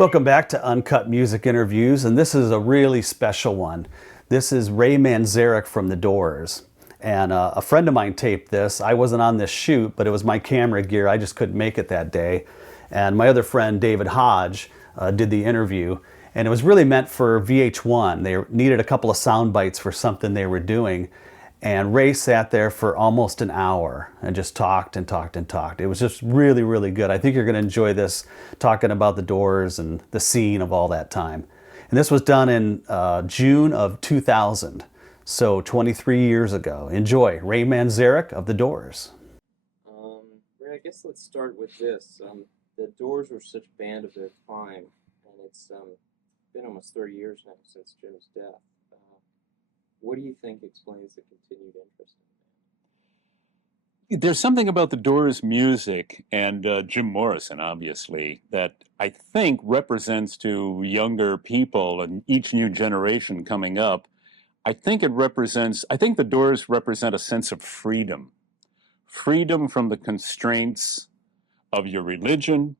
Welcome back to Uncut Music Interviews, and this is a really special one. This is Ray Manzerek from The Doors. And a friend of mine taped this. I wasn't on this shoot, but it was my camera gear. I just couldn't make it that day. And my other friend, David Hodge, did the interview. And it was really meant for VH1. They needed a couple of sound bites for something they were doing. And Ray sat there for almost an hour and just talked and talked and talked. It was just really, really good. I think you're going to enjoy this, talking about The Doors and the scene of all that time. And this was done in June of 2000, so 23 years ago. Enjoy. Ray Manzerek of The Doors. Ray, I guess let's start with this. The Doors were such a band of their time, and it's been almost 30 years now since Jim's death. What do you think explains the continued interest in the band? There's something about the Doors' music and Jim Morrison, obviously, that I think represents to younger people and each new generation coming up. I think the Doors represent a sense of freedom. Freedom from the constraints of your religion,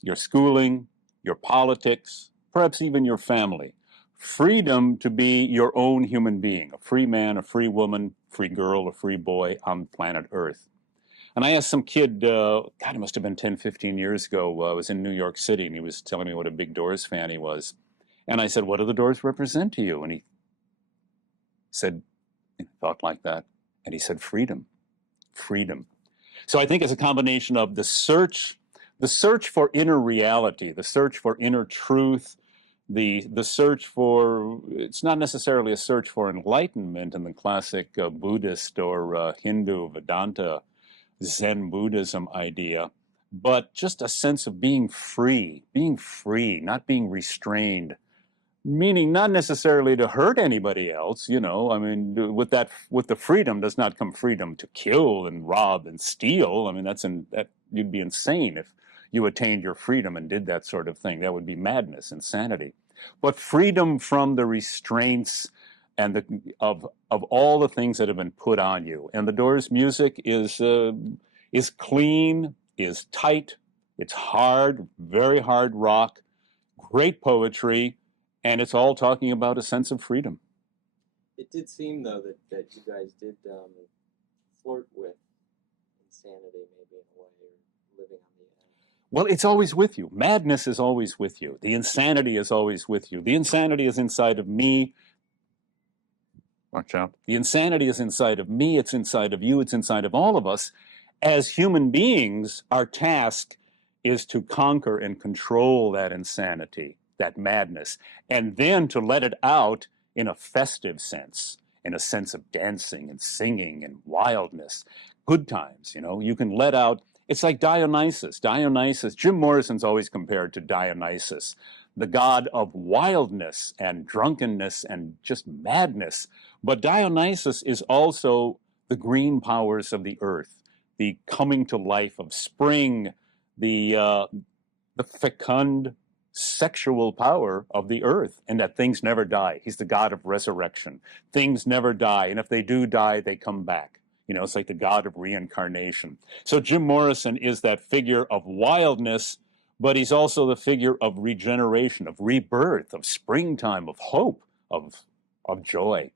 your schooling, your politics, perhaps even your family. Freedom to be your own human being, a free man, a free woman, free girl, a free boy on planet Earth. And I asked some kid, it must have been 10, 15 years ago, I was in New York City, and he was telling me what a big Doors fan he was. And I said, what do the Doors represent to you? And he said, he thought like that, and he said, freedom, freedom. So I think it's a combination of the search for inner reality, the search for inner truth, the search for, it's not necessarily a search for enlightenment in the classic Buddhist or Hindu Vedanta Zen Buddhism idea, but just a sense of being free, not being restrained, meaning not necessarily to hurt anybody else, you know. I mean, with the freedom does not come freedom to kill and rob and steal. I mean, that you'd be insane if you attained your freedom and did that sort of thing. That would be madness, insanity. But freedom from the restraints and of all the things that have been put on you. And the Doors' music is clean, is tight, it's hard, very hard rock, great poetry, and it's all talking about a sense of freedom. It did seem, though, that you guys did flirt with insanity, maybe in a way, or living on the edge. Well, it's always with you. Madness is always with you. The insanity is always with you. The insanity is inside of me. Watch out. The insanity is inside of me. It's inside of you. It's inside of all of us. As human beings, our task is to conquer and control that insanity, that madness, and then to let it out in a festive sense, in a sense of dancing and singing and wildness. Good times, you know. You can let out. It's like Dionysus. Jim Morrison's always compared to Dionysus, the god of wildness and drunkenness and just madness. But Dionysus is also the green powers of the earth, the coming to life of spring, the fecund sexual power of the earth, and that things never die. He's the god of resurrection. Things never die, and if they do die, they come back. You know, it's like the god of reincarnation. So Jim Morrison is that figure of wildness, but he's also the figure of regeneration, of rebirth, of springtime, of hope, of joy.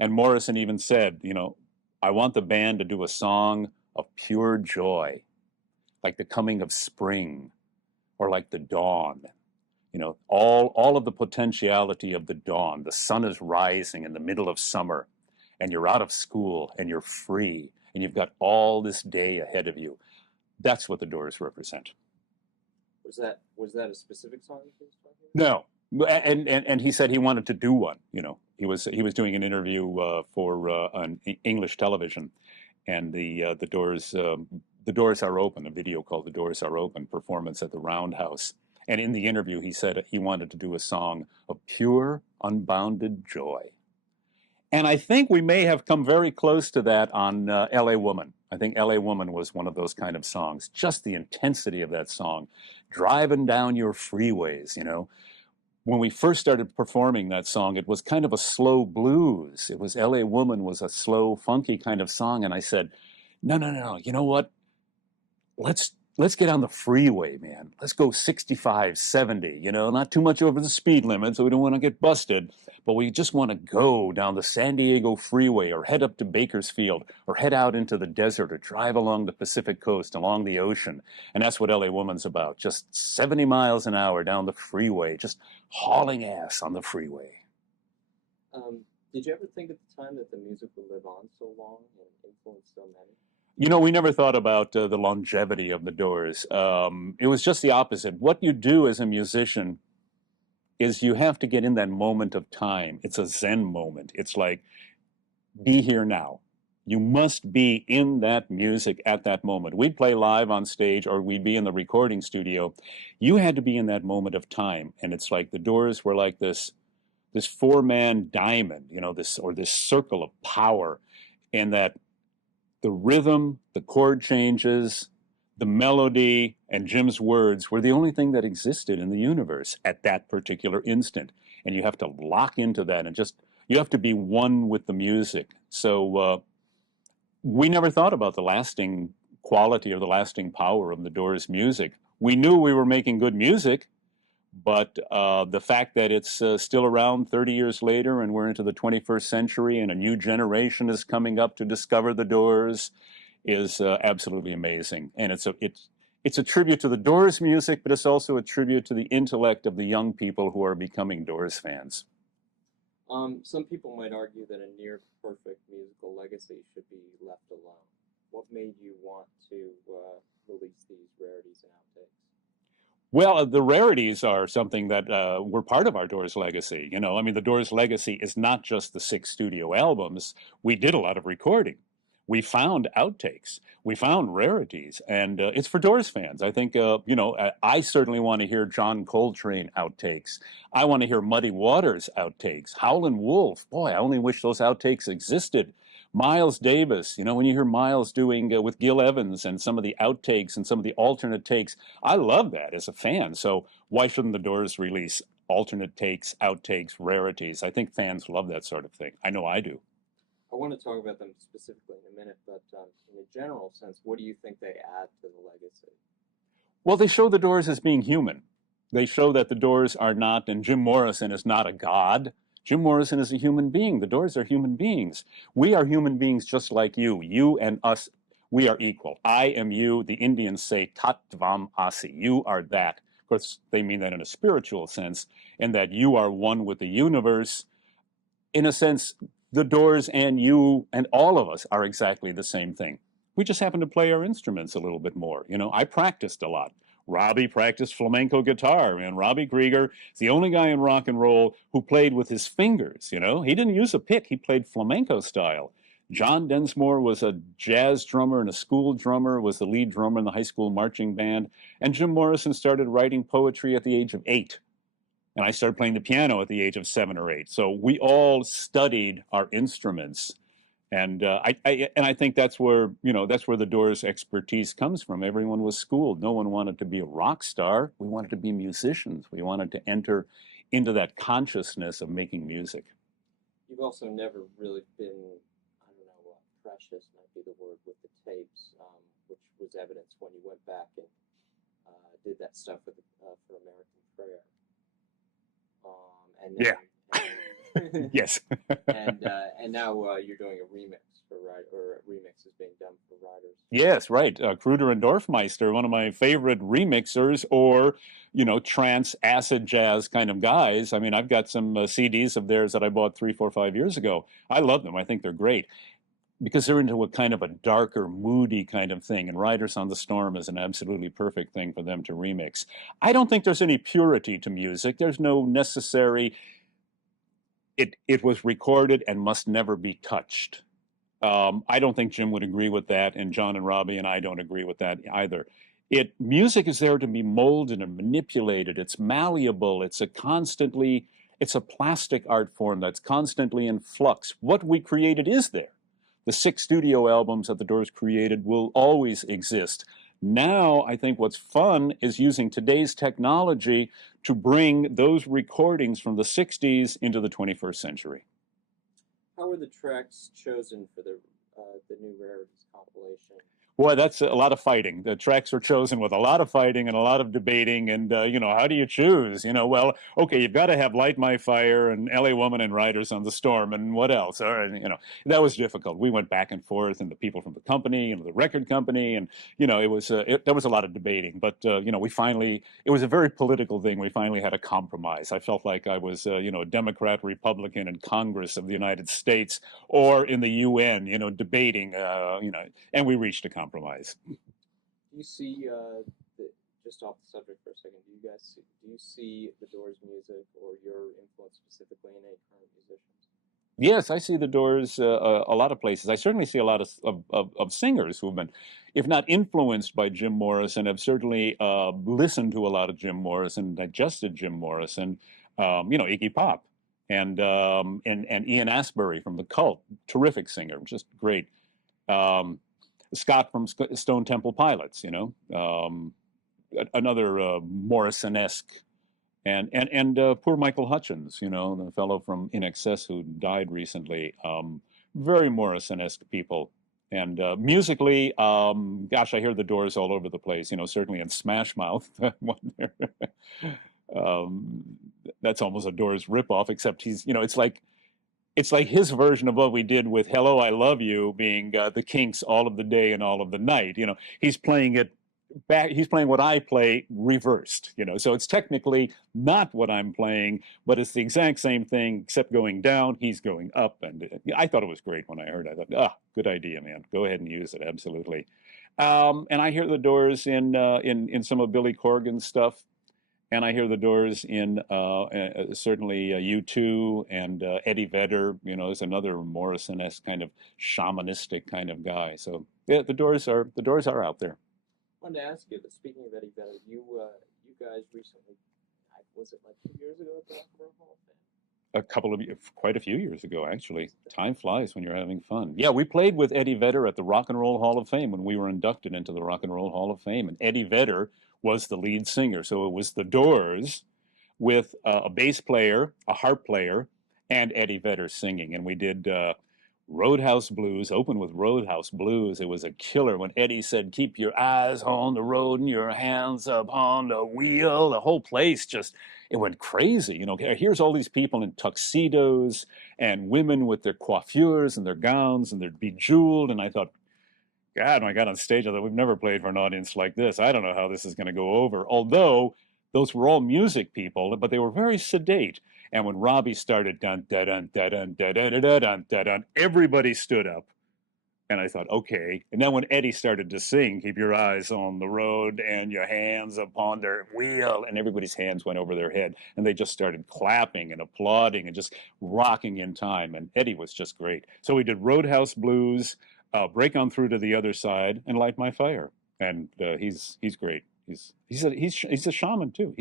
And Morrison even said, you know, I want the band to do a song of pure joy, like the coming of spring, or like the dawn. You know, all of the potentiality of the dawn. The sun is rising in the middle of summer, and you're out of school, and you're free, and you've got all this day ahead of you. That's what the Doors represent. Was that a specific song he was talking about? No, and he said he wanted to do one. You know, he was doing an interview for on English television, and the Doors Are Open, a video called "The Doors Are Open," performance at the Roundhouse. And in the interview, he said he wanted to do a song of pure, unbounded joy. And I think we may have come very close to that on L.A. Woman. I think L.A. Woman was one of those kind of songs. Just the intensity of that song, driving down your freeways, you know. When we first started performing that song, it was kind of a slow blues. It was L.A. Woman was a slow, funky kind of song. And I said, no, you know what? Let's let's get on the freeway, man. Let's go 65, 70, you know, not too much over the speed limit so we don't want to get busted, but we just want to go down the San Diego freeway or head up to Bakersfield or head out into the desert or drive along the Pacific coast, along the ocean. And that's what LA Woman's about. Just 70 miles an hour down the freeway, just hauling ass on the freeway. Did you ever think at the time that the music would live on so long and influence so many? You know, we never thought about the longevity of the Doors. It was just the opposite. What you do as a musician is you have to get in that moment of time. It's a Zen moment. It's like, be here now. You must be in that music at that moment. We'd play live on stage or we'd be in the recording studio. You had to be in that moment of time. And it's like the Doors were like this four-man diamond, you know, this circle of power, and that the rhythm, the chord changes, the melody, and Jim's words were the only thing that existed in the universe at that particular instant. And you have to lock into that and you have to be one with the music. So we never thought about the lasting quality or the lasting power of the Doors music. We knew we were making good music, but the fact that it's still around 30 years later and we're into the 21st century and a new generation is coming up to discover the Doors is absolutely amazing. And it's a tribute to the Doors music, but it's also a tribute to the intellect of the young people who are becoming Doors fans. Some people might argue that a near-perfect musical legacy should be left alone. What made you want to release these rarities and outtakes? Well, the rarities are something that were part of our Doors legacy. You know, I mean, the Doors legacy is not just the 6 studio albums. We did a lot of recording. We found outtakes. We found rarities. And it's for Doors fans. I think, you know, I certainly want to hear John Coltrane outtakes. I want to hear Muddy Waters outtakes. Howlin' Wolf. Boy, I only wish those outtakes existed. Miles Davis, you know, when you hear Miles doing with Gil Evans and some of the outtakes and some of the alternate takes, I love that as a fan. So why shouldn't the Doors release alternate takes, outtakes, rarities? I think fans love that sort of thing. I know I do. I want to talk about them specifically in a minute, but in a general sense, what do you think they add to the legacy? Well, they show the Doors as being human. They show that the Doors are not, and Jim Morrison is not a god. Jim Morrison is a human being. The Doors are human beings. We are human beings just like you. You and us, we are equal. I am you. The Indians say tat tvam asi. You are that. Of course, they mean that in a spiritual sense, and that you are one with the universe. In a sense, the Doors and you and all of us are exactly the same thing. We just happen to play our instruments a little bit more. You know, I practiced a lot. Robbie practiced flamenco guitar, and Robbie Krieger is the only guy in rock and roll who played with his fingers, you know. He didn't use a pick, he played flamenco style. John Densmore was a jazz drummer and a school drummer, was the lead drummer in the high school marching band, and Jim Morrison started writing poetry at the age of 8. And I started playing the piano at the age of 7 or 8. So we all studied our instruments. And I think that's where, you know, that's where the Doors expertise comes from. Everyone was schooled. No one wanted to be a rock star. We wanted to be musicians. We wanted to enter into that consciousness of making music. You've also never really been, I don't know, precious might be the word, with the tapes, which was evidence when you went back and did that stuff with for American Prayer. And then, yeah. Yes. and now you're doing a remix for or a remix is being done for writers. Yes, right. Kruder and Dorfmeister, one of my favorite remixers, or, you know, trance acid jazz kind of guys. I mean, I've got some CDs of theirs that I bought 3, 4, 5 years ago. I love them. I think they're great because they're into a kind of a darker, moody kind of thing. And Riders on the Storm is an absolutely perfect thing for them to remix. I don't think there's any purity to music. There's no necessary. It was recorded and must never be touched. I don't think Jim would agree with that, and John and Robbie and I don't agree with that either. Music is there to be molded and manipulated. It's malleable. It's a plastic art form that's constantly in flux. What we created is there. The 6 studio albums that the Doors created will always exist. Now, I think what's fun is using today's technology to bring those recordings from the 60s into the 21st century. How were the tracks chosen for the new Rarities compilation? Boy, that's a lot of fighting. The tracks are chosen with a lot of fighting and a lot of debating. And, how do you choose? Well, okay, you've got to have Light My Fire and LA Woman and Riders on the Storm and what else? Or, that was difficult. We went back and forth, and the people from the company and the record company. And, there was a lot of debating. But, we finally, it was a very political thing. We finally had a compromise. I felt like I was, a Democrat, Republican in Congress of the United States or in the UN, debating, and we reached a compromise. Do you see, just off the subject for a second, do you see the Doors' music or your influence specifically in any current musicians? Yes, I see the Doors a lot of places. I certainly see a lot of singers who have been, if not influenced by Jim Morrison, have certainly listened to a lot of Jim Morrison, digested Jim Morrison, Iggy Pop, and Ian Astbury from the Cult, terrific singer, just great. Scott from Stone Temple Pilots, another Morrison-esque, and poor Michael Hutchins, the fellow from In Excess who died recently. Very Morrison-esque people. And musically, gosh, I hear the Doors all over the place, certainly in Smash Mouth. That's almost a Doors ripoff, except he's, it's like his version of what we did with Hello, I Love You being the Kinks all of the day and all of the night. He's playing it back. He's playing what I play reversed, so it's technically not what I'm playing, but it's the exact same thing, except going down, he's going up. And I thought it was great when I heard it. I thought, good idea, man. Go ahead and use it. Absolutely. And I hear the Doors in some of Billy Corgan's stuff. And I hear the Doors in certainly U2 and Eddie Vedder, is another Morrison-esque kind of shamanistic kind of guy. So yeah, the Doors are out there. I wanted to ask you, speaking of Eddie Vedder, you guys recently, was it like 2 years ago at the Rock and Roll Hall of Fame? Quite a few years ago, actually. Time flies when you're having fun. Yeah, we played with Eddie Vedder at the Rock and Roll Hall of Fame when we were inducted into the Rock and Roll Hall of Fame. And Eddie Vedder was the lead singer. So it was the Doors with a bass player, a harp player, and Eddie Vedder singing. And we did Roadhouse Blues, opened with Roadhouse Blues. It was a killer when Eddie said, keep your eyes on the road and your hands upon the wheel. The whole place it went crazy. Here's all these people in tuxedos and women with their coiffures and their gowns and they're bejeweled. And I thought, God, when I got on stage, I thought, we've never played for an audience like this. I don't know how this is going to go over. Although those were all music people, but they were very sedate. And when Robbie started, dun, dun, dun, dun, dun, dun, dun, dun, dun, dun, dun, everybody stood up. And I thought, okay. And then when Eddie started to sing, keep your eyes on the road and your hands upon their wheel, and everybody's hands went over their head. And they just started clapping and applauding and just rocking in time. And Eddie was just great. So we did Roadhouse Blues, Break On Through to the Other Side, and Light My Fire. And he's great. He's a shaman too.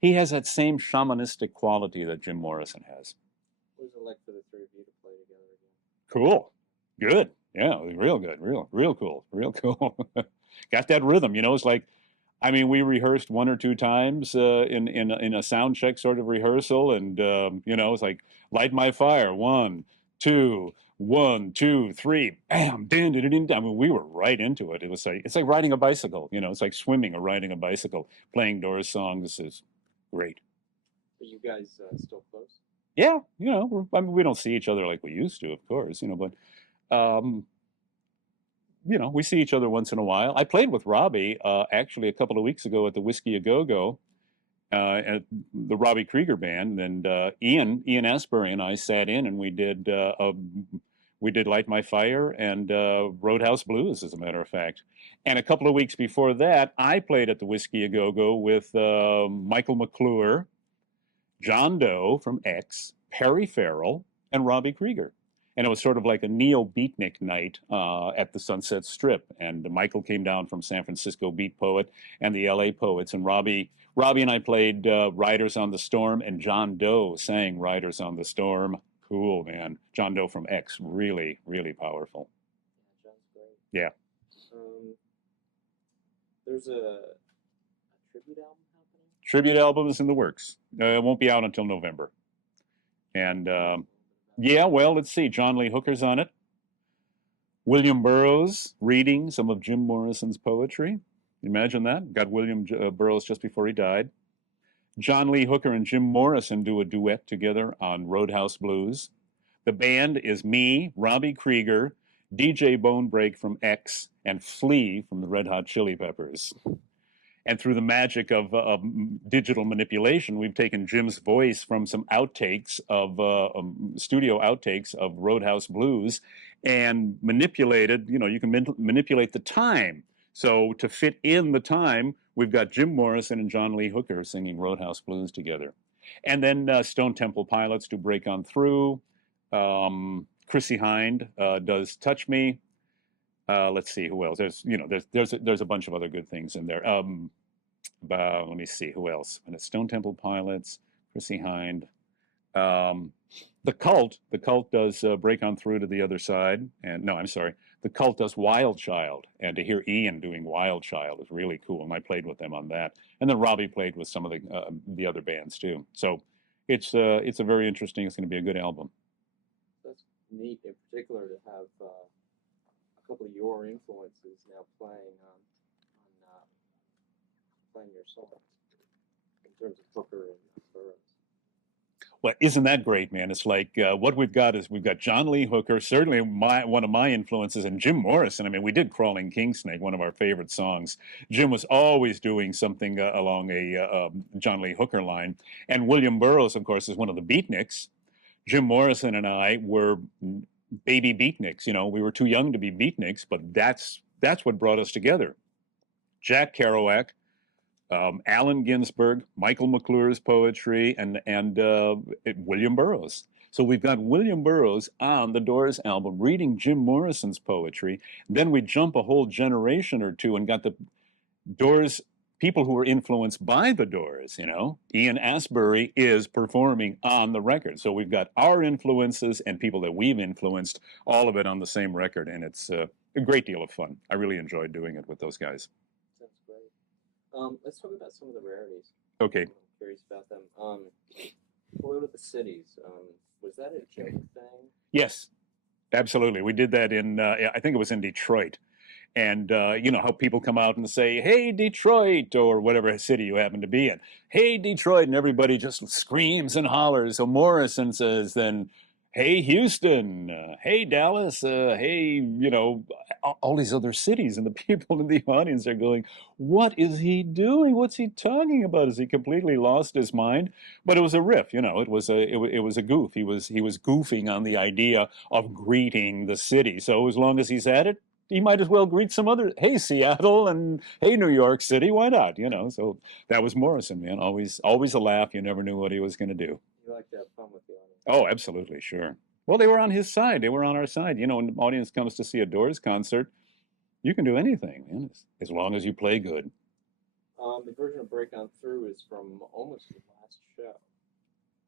He has that same shamanistic quality that Jim Morrison has. What was it like for the three of you to play together again? Cool. Good. Yeah, it was real good. Real cool. Real cool. Got that rhythm, it's like, we rehearsed 1 or 2 times in a sound check sort of rehearsal, and it's like Light My Fire, 1, 2, 1, 2, 3, bam, din, din, din, din. We were right into it. It was like, it's like riding a bicycle, it's like swimming or riding a bicycle. Playing Doors songs is great. Are you guys still close? Yeah, we don't see each other like we used to, of course, but we see each other once in a while. I played with Robbie actually a couple of weeks ago at the Whiskey A Go Go. At the Robbie Krieger band, and Ian Astbury and I sat in and we did Light My Fire and Roadhouse Blues, as a matter of fact. And a couple of weeks before that, I played at the Whiskey A Go Go with Michael McClure, John Doe from X, Perry Farrell, and Robbie Krieger. And it was sort of like a neo-beatnik night at the Sunset Strip. And Michael came down from San Francisco, Beat Poet, and the LA Poets. And Robbie and I played Riders on the Storm, and John Doe sang Riders on the Storm. Cool, man. John Doe from X, really, really powerful. Yeah, John's great. Yeah. There's a tribute album happening? Tribute album is in the works. It won't be out until November. And... yeah, well, let's see. John Lee Hooker's on it. William Burroughs reading some of Jim Morrison's poetry. Imagine that. Got William Burroughs just before he died. John Lee Hooker and Jim Morrison do a duet together on Roadhouse Blues. The band is me, Robbie Krieger, DJ Bonebreak from X, and Flea from the Red Hot Chili Peppers. And through the magic of digital manipulation, we've taken Jim's voice from some outtakes of studio outtakes of Roadhouse Blues and manipulated, you can manipulate the time. So to fit in the time, we've got Jim Morrison and John Lee Hooker singing Roadhouse Blues together. And then Stone Temple Pilots do Break On Through. Chrissy Hind does Touch Me. Let's see who else. There's a bunch of other good things in there. Let me see who else. And it's Stone Temple Pilots, Chrissy Hind, the Cult. The Cult does Break On Through to the Other Side. And no, I'm sorry. The Cult does Wild Child. And to hear Ian doing Wild Child is really cool. And I played with them on that. And then Robbie played with some of the other bands too. So it's a very interesting. It's going to be a good album. That's neat, in particular, to have a couple of your influences now playing on playing your songs in terms of Hooker and Burroughs. Well, isn't that great, man? It's like what we've got is we've got John Lee Hooker, certainly one of my influences, and Jim Morrison. I mean, we did Crawling King Snake, one of our favorite songs. Jim was always doing something along a John Lee Hooker line. And William Burroughs, of course, is one of the beatniks. Jim Morrison and I were baby beatniks. We were too young to be beatniks, but that's what brought us together. Jack Kerouac, Allen Ginsberg, Michael McClure's poetry, and William Burroughs. So we've got William Burroughs on the Doors album reading Jim Morrison's poetry. Then we jump a whole generation or two and got the Doors people who were influenced by the Doors. Ian Astbury is performing on the record. So we've got our influences and people that we've influenced, all of it on the same record. And it's a great deal of fun. I really enjoyed doing it with those guys. Sounds great. Let's talk about some of the rarities. Okay. I'm curious about them. Flow to the Cities. Was that a Joe thing? Yes, absolutely. We did that in, I think it was in Detroit. And how people come out and say, "Hey, Detroit," or whatever city you happen to be in. "Hey, Detroit," and everybody just screams and hollers. So Morrison says then, "Hey, Houston, hey, Dallas, hey," all these other cities. And the people in the audience are going, "What is he doing? What's he talking about? Has he completely lost his mind?" But it was a riff, it was a goof. He was goofing on the idea of greeting the city. So as long as he's at it, he might as well greet some other, "Hey, Seattle," and "Hey, New York City." Why not? So that was Morrison, man. Always a laugh. You never knew what he was going to do. You like to have fun with the audience. Oh, absolutely, sure. Well, they were on his side. They were on our side. When the audience comes to see a Doors concert, you can do anything, man, as long as you play good. The version of Break On Through is from almost the last show.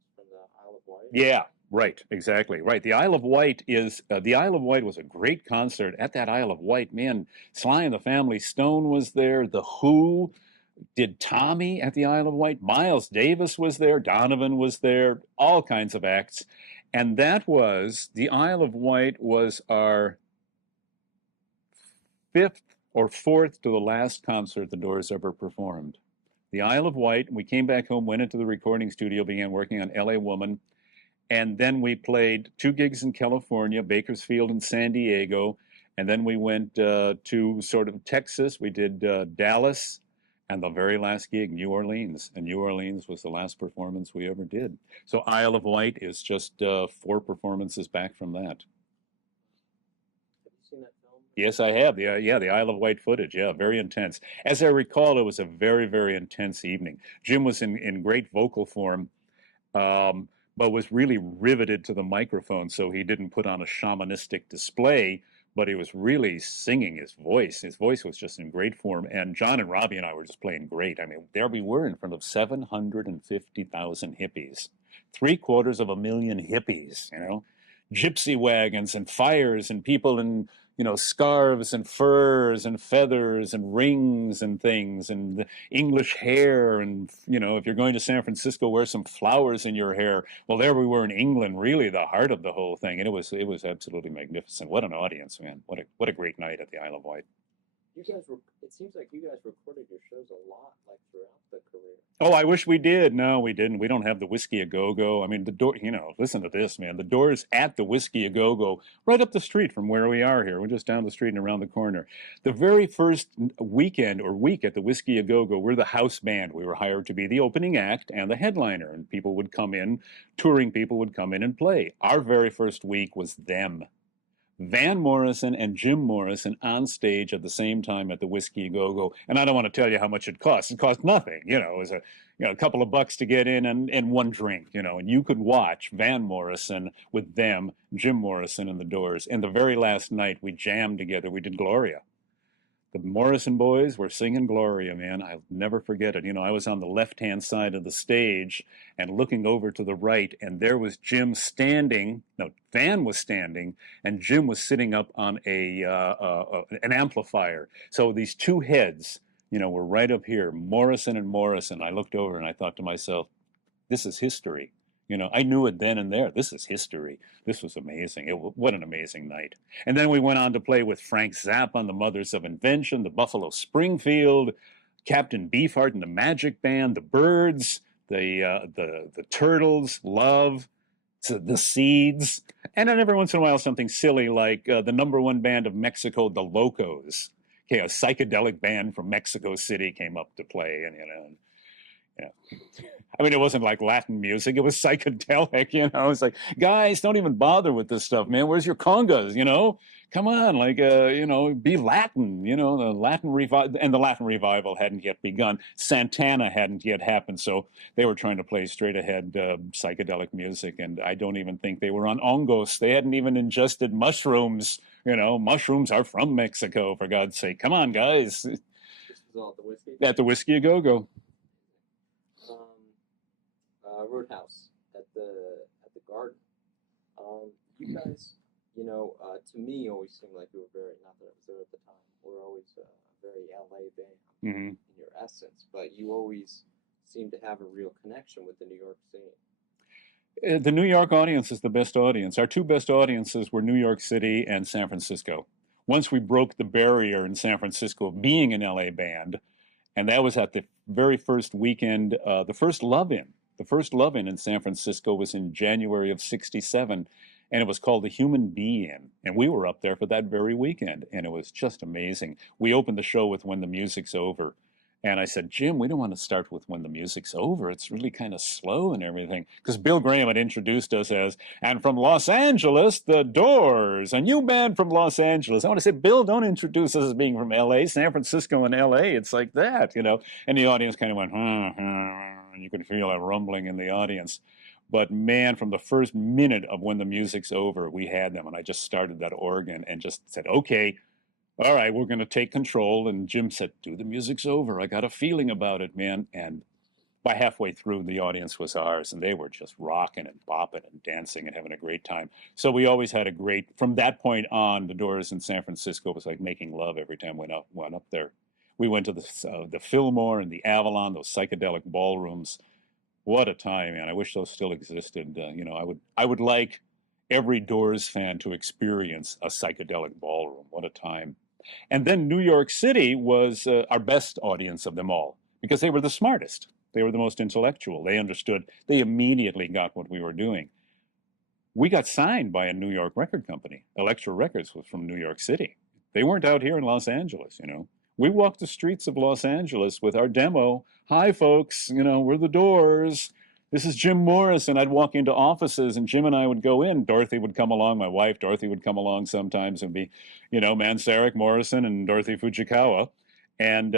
It's from the Isle of Wight. Yeah, right, exactly, right. The Isle of Wight was a great concert. At that Isle of Wight, man, Sly and the Family Stone was there. The Who did Tommy at the Isle of Wight. Miles Davis was there. Donovan was there. All kinds of acts. And the Isle of Wight was our fifth or fourth to the last concert the Doors ever performed. The Isle of Wight, we came back home, went into the recording studio, began working on L.A. Woman, and then we played 2 gigs in California, Bakersfield and San Diego, and then we went to sort of Texas. We did Dallas, and the very last gig, New Orleans. And New Orleans was the last performance we ever did. So Isle of Wight is just 4 performances back from that. Have you seen that film? Yes, I have. The Isle of Wight footage. Yeah, very intense. As I recall, it was a very, very intense evening. Jim was in great vocal form, but was really riveted to the microphone, so he didn't put on a shamanistic display, but he was really singing his voice. His voice was just in great form, and John and Robbie and I were just playing great. I mean, there we were in front of 750,000 hippies, 750,000 hippies, gypsy wagons and fires and people in scarves and furs and feathers and rings and things and English hair. And, if you're going to San Francisco, wear some flowers in your hair. Well, there we were in England, really the heart of the whole thing. And it was absolutely magnificent. What an audience, man. What a great night at the Isle of Wight. It seems like you guys recorded your shows a lot, like throughout the career. Oh, I wish we did. No, we didn't. We don't have the Whiskey A Go-Go. I mean, the door, listen to this, man. The door's at the Whiskey A Go-Go, right up the street from where we are here. We're just down the street and around the corner. The very first weekend or week at the Whiskey A Go-Go, we're the house band. We were hired to be the opening act and the headliner, and people would come in, touring people would come in and play. Our very first week was them. Van Morrison and Jim Morrison on stage at the same time at the Whiskey A Go-Go. And I don't want to tell you how much it cost. It cost nothing. It was a couple of bucks to get in and one drink, and you could watch Van Morrison with them, Jim Morrison and the Doors. And the very last night we jammed together. We did Gloria. The Morrison boys were singing Gloria, man. I'll never forget it. I was on the left-hand side of the stage and looking over to the right, and there was Jim standing. No, Van was standing, and Jim was sitting up on an amplifier. So these two heads, were right up here, Morrison and Morrison. I looked over and I thought to myself, this is history. I knew it then and there. This is history. This was amazing. What an amazing night. And then we went on to play with Frank Zappa on the Mothers of Invention, the Buffalo Springfield, Captain Beefheart and the Magic Band, the Birds, the Turtles, Love, the Seeds, and then every once in a while something silly like the number one band of Mexico, the Locos. Okay, a psychedelic band from Mexico City came up to play, and I mean, it wasn't like Latin music. It was psychedelic, It's like, guys, don't even bother with this stuff, man. Where's your congas, Come on, be Latin, the Latin revival. And the Latin revival hadn't yet begun. Santana hadn't yet happened. So they were trying to play straight ahead psychedelic music. And I don't even think they were on hongos. They hadn't even ingested mushrooms. Mushrooms are from Mexico, for God's sake. Come on, guys. This was all at the Whiskey? At the Whiskey A Go-Go. Roadhouse at the Garden. You guys, to me, always seemed like you were very, not that I was there at the time, were always a very LA band in your essence, but you always seem to have a real connection with the New York scene. The New York audience is the best audience. Our two best audiences were New York City and San Francisco. Once we broke the barrier in San Francisco of being an LA band, and that was at the very first weekend, the first Love-In. The first Love-In in San Francisco was in January of '67, and it was called The Human Being. And we were up there for that very weekend, and it was just amazing. We opened the show with When the Music's Over. And I said, Jim, we don't want to start with When the Music's Over. It's really kind of slow and everything. Because Bill Graham had introduced us as, and from Los Angeles, The Doors, a new band from Los Angeles. I want to say, Bill, don't introduce us as being from L.A., San Francisco and L.A. It's like that, And the audience kind of went, and you could feel a rumbling in the audience. But man, from the first minute of When the Music's Over, we had them. And I just started that organ and just said, okay, all right, we're going to take control. And Jim said, dude, the music's over. I got a feeling about it, man. And by halfway through, the audience was ours. And they were just rocking and bopping and dancing and having a great time. So we always had from that point on, the Doors in San Francisco was like making love every time we went up there. We went to the Fillmore and the Avalon, those psychedelic ballrooms. What a time, man. I wish those still existed. I would like every Doors fan to experience a psychedelic ballroom. What a time. And then New York City was our best audience of them all because they were the smartest. They were the most intellectual. They understood. They immediately got what we were doing. We got signed by a New York record company. Elektra Records was from New York City. They weren't out here in Los Angeles, We walked the streets of Los Angeles with our demo. Hi, folks, we're the Doors. This is Jim Morrison. I'd walk into offices and Jim and I would go in. Dorothy would come along. My wife, Dorothy, would come along sometimes and be, Manzerek, Morrison, and Dorothy Fujikawa. And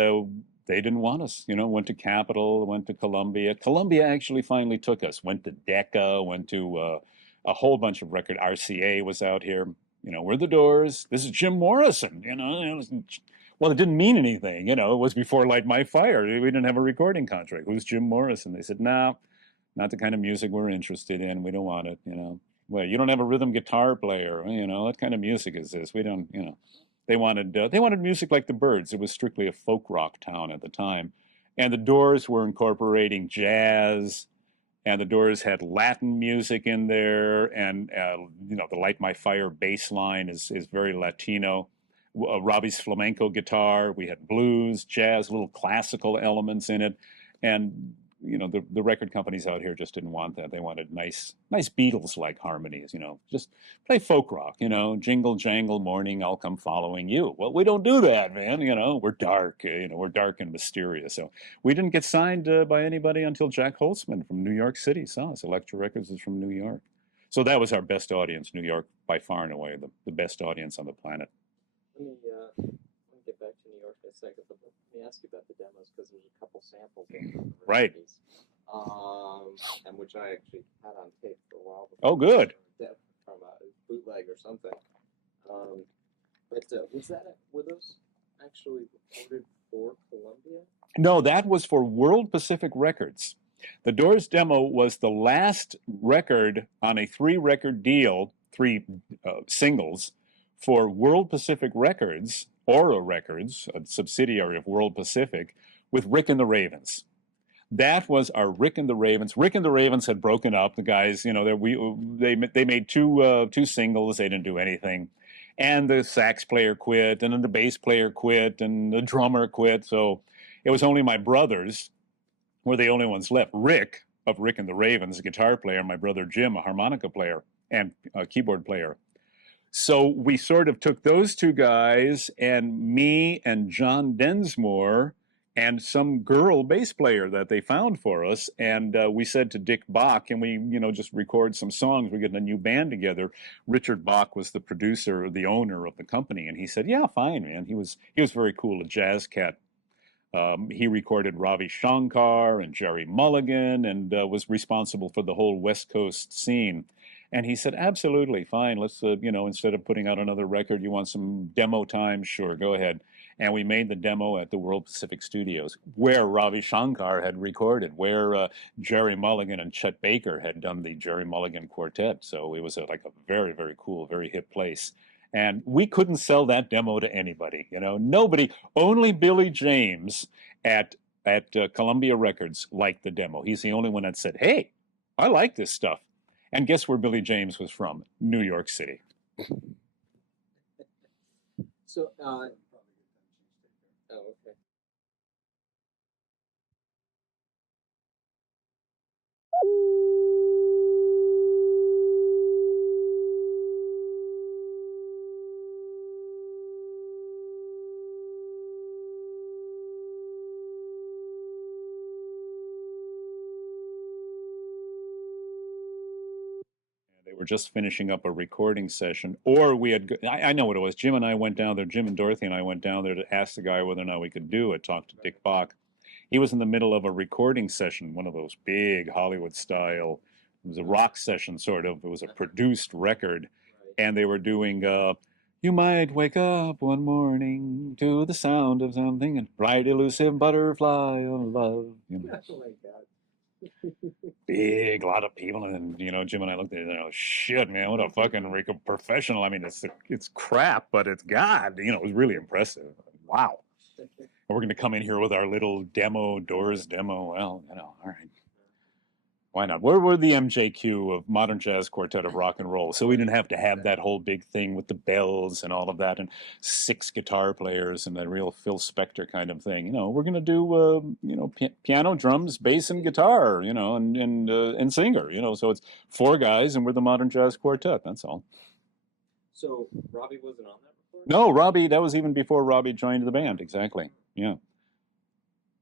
they didn't want us, went to Capitol, went to Columbia. Columbia actually finally took us, went to Decca, went to a whole bunch of record. RCA was out here. We're the Doors. This is Jim Morrison, Well, it didn't mean anything, it was before Light My Fire. We didn't have a recording contract. Who's Jim Morrison? They said, no, not the kind of music we're interested in. We don't want it, Well, you don't have a rhythm guitar player. You know, what kind of music is this? We don't, you know. They wanted music like the Byrds. It was strictly a folk rock town at the time. And the Doors were incorporating jazz, and the Doors had Latin music in there, and you know, the Light My Fire bass line is very Latino. Robbie's flamenco guitar. We had blues, jazz, little classical elements in it, and you know, the record companies out here just didn't want that. They wanted nice Beatles-like harmonies. You know, just play folk rock. You know, jingle jangle morning, I'll come following you. Well, we don't do that, man. You know, we're dark. You know, we're dark and mysterious. So we didn't get signed by anybody until Jack Holtzman from New York City saw us. Elektra Records is from New York. So that was our best audience, New York, by far and away, the best audience on the planet. Let me get back to New York in a second, but let me ask you about the demos, because there's a couple samples of Right. rarities, and which I actually had on tape for a while. Oh, good. From a bootleg or something. But were those actually recorded for Columbia? No, that was for World Pacific Records. The Doors demo was the last record on a 3-record deal, 3 singles, for World Pacific Records, Aura Records, a subsidiary of World Pacific, with Rick and the Ravens. That was our Rick and the Ravens. Rick and the Ravens had broken up. The guys, you know, they made two singles. They didn't do anything, and the sax player quit, and then the bass player quit, and the drummer quit. So it was only my brothers were the only ones left. Rick of Rick and the Ravens, a guitar player, my brother Jim, a harmonica player and a keyboard player. So we sort of took those 2 guys and me and John Densmore and some girl bass player that they found for us. And we said to Dick Bach, can we, you know, just record some songs? We're getting a new band together. Richard Bach was the producer, the owner of the company. And he said, yeah, fine, man. He was very cool, a jazz cat. He recorded Ravi Shankar and Jerry Mulligan and was responsible for the whole West Coast scene. And he said, absolutely, fine. Let's, you know, instead of putting out another record, you want some demo time? Sure, go ahead. And we made the demo at the World Pacific Studios, where Ravi Shankar had recorded, where Jerry Mulligan and Chet Baker had done the Jerry Mulligan Quartet. So it was like a very, very cool, very hip place. And we couldn't sell that demo to anybody, you know, nobody, only Billy James at Columbia Records liked the demo. He's the only one that said, hey, I like this stuff. And guess where Billy James was from? New York City. So, oh, okay. They were just finishing up a recording session, or we had, I know what it was. Jim and I went down there, Jim and Dorothy and I went down there to ask the guy whether or not we could do it, talk to Dick Bach. He was in the middle of a recording session, one of those big Hollywood style, it was a rock session sort of, it was a produced record, and they were doing, you might wake up one morning to the sound of something, and bright elusive butterfly of love. You know. Oh my God. Big, lot of people, and you know, Jim and I looked at it and oh shit, man, what a fucking professional. I mean, it's crap, but it's God, you know, it was really impressive. Wow. We're going to come in here with our little demo, Doors demo. Well, you know, all right. Why not? We're the MJQ of Modern Jazz Quartet of Rock and Roll, so we didn't have to have that whole big thing with the bells and all of that and 6 guitar players and that real Phil Spector kind of thing. You know, we're going to do, you know, piano, drums, bass, and guitar, you know, and singer, you know. So it's 4 guys, and we're the Modern Jazz Quartet. That's all. So Robbie wasn't on that recording? No, Robbie, that was even before Robbie joined the band. Exactly. Yeah.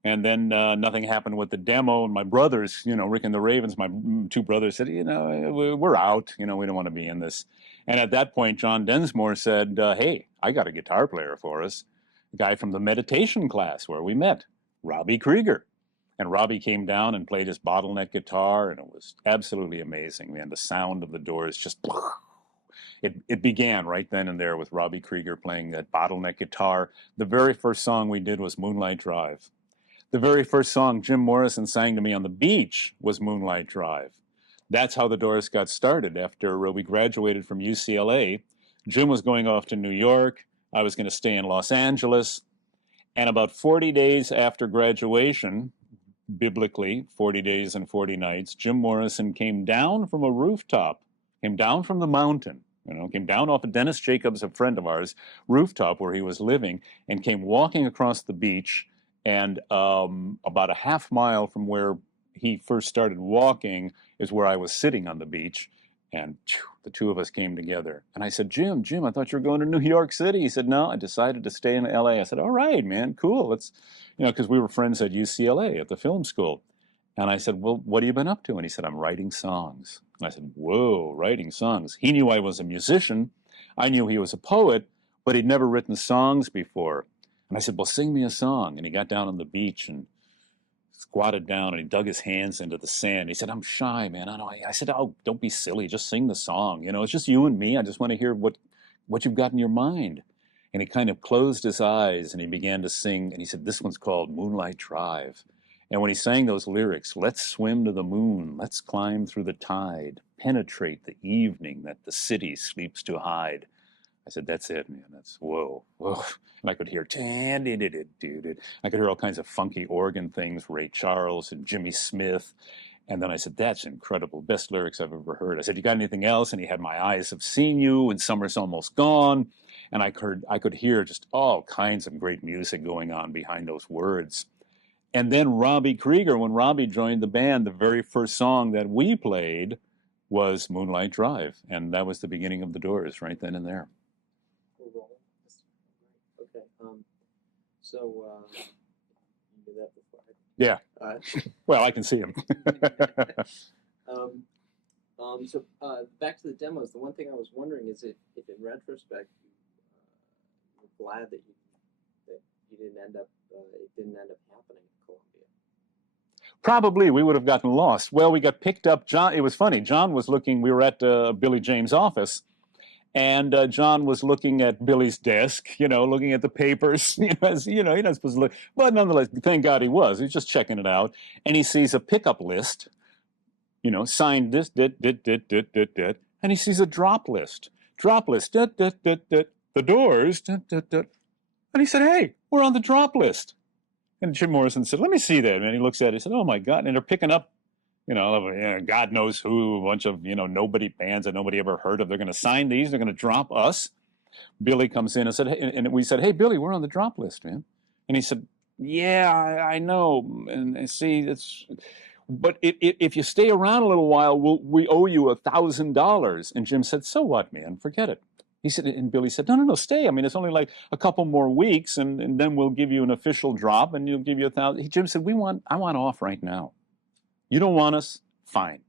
And then nothing happened with the demo. And my brothers, you know, Rick and the Ravens, my 2 brothers said, you know, we're out. You know, we don't want to be in this. And at that point, John Densmore said, hey, I got a guitar player for us. A guy from the meditation class where we met, Robbie Krieger. And Robbie came down and played his bottleneck guitar. And it was absolutely amazing, man. The sound of the Doors just... It began right then and there with Robbie Krieger playing that bottleneck guitar. The very first song we did was Moonlight Drive. The very first song Jim Morrison sang to me on the beach was Moonlight Drive. That's how the Doors got started. After we graduated from UCLA, Jim was going off to New York. I was going to stay in Los Angeles. And about 40 days after graduation, biblically, 40 days and 40 nights, Jim Morrison came down from a rooftop, came down from the mountain, came down off of Dennis Jacobs, a friend of ours, rooftop where he was living, and came walking across the beach. And about a half mile from where he first started walking is where I was sitting on the beach. And the two of us came together. And I said, Jim, I thought you were going to New York City. He said, no, I decided to stay in LA. I said, all right, man, cool. Let's, because we were friends at UCLA at the film school. And I said, well, what have you been up to? And he said, I'm writing songs. And I said, whoa, writing songs. He knew I was a musician. I knew he was a poet, but he'd never written songs before. And I said, well, sing me a song. And he got down on the beach and squatted down and he dug his hands into the sand. He said, I'm shy, man. I said, oh, don't be silly. Just sing the song. It's just you and me. I just want to hear what you've got in your mind. And he kind of closed his eyes and he began to sing. And he said, this one's called Moonlight Drive. And when he sang those lyrics, let's swim to the moon, let's climb through the tide, penetrate the evening that the city sleeps to hide. I said, that's it, man. That's whoa. And I could hear, I could hear all kinds of funky organ things, Ray Charles and Jimmy Smith. And then I said, that's incredible. Best lyrics I've ever heard. I said, you got anything else? And he had My Eyes Have Seen You and Summer's Almost Gone. And I could hear just all kinds of great music going on behind those words. And then Robbie Krieger, when Robbie joined the band, the very first song that we played was Moonlight Drive. And that was the beginning of the Doors right then and there. Okay. So you did that before. Yeah. Well, I can see him. So back to the demos. The one thing I was wondering is if in retrospect you were glad that you didn't end up it didn't end up happening in Columbia. Probably we would have gotten lost. Well, we got picked up. John. It was funny. John was looking. We were at Billy James' office. And John was looking at Billy's desk, looking at the papers, you're not supposed to look. But nonetheless, thank God he was. He was just checking it out. And he sees a pickup list, signed this, and he sees a drop list, the Doors, and he said, hey, we're on the drop list. And Jim Morrison said, let me see that. And he looks at it, he said, oh my God. And they're picking up, God knows who, a bunch of, nobody bands that nobody ever heard of. They're going to sign these. They're going to drop us. Billy comes in and said, hey, and we said, hey, Billy, we're on the drop list, man. And he said, yeah, I know. And see, but if you stay around a little while, we owe you $1,000. And Jim said, so what, man? Forget it. He said, and Billy said, no, stay. I mean, it's only like a couple more weeks, and then we'll give you an official drop, and you'll give you $1,000. Jim said, I want off right now. You don't want us? Fine.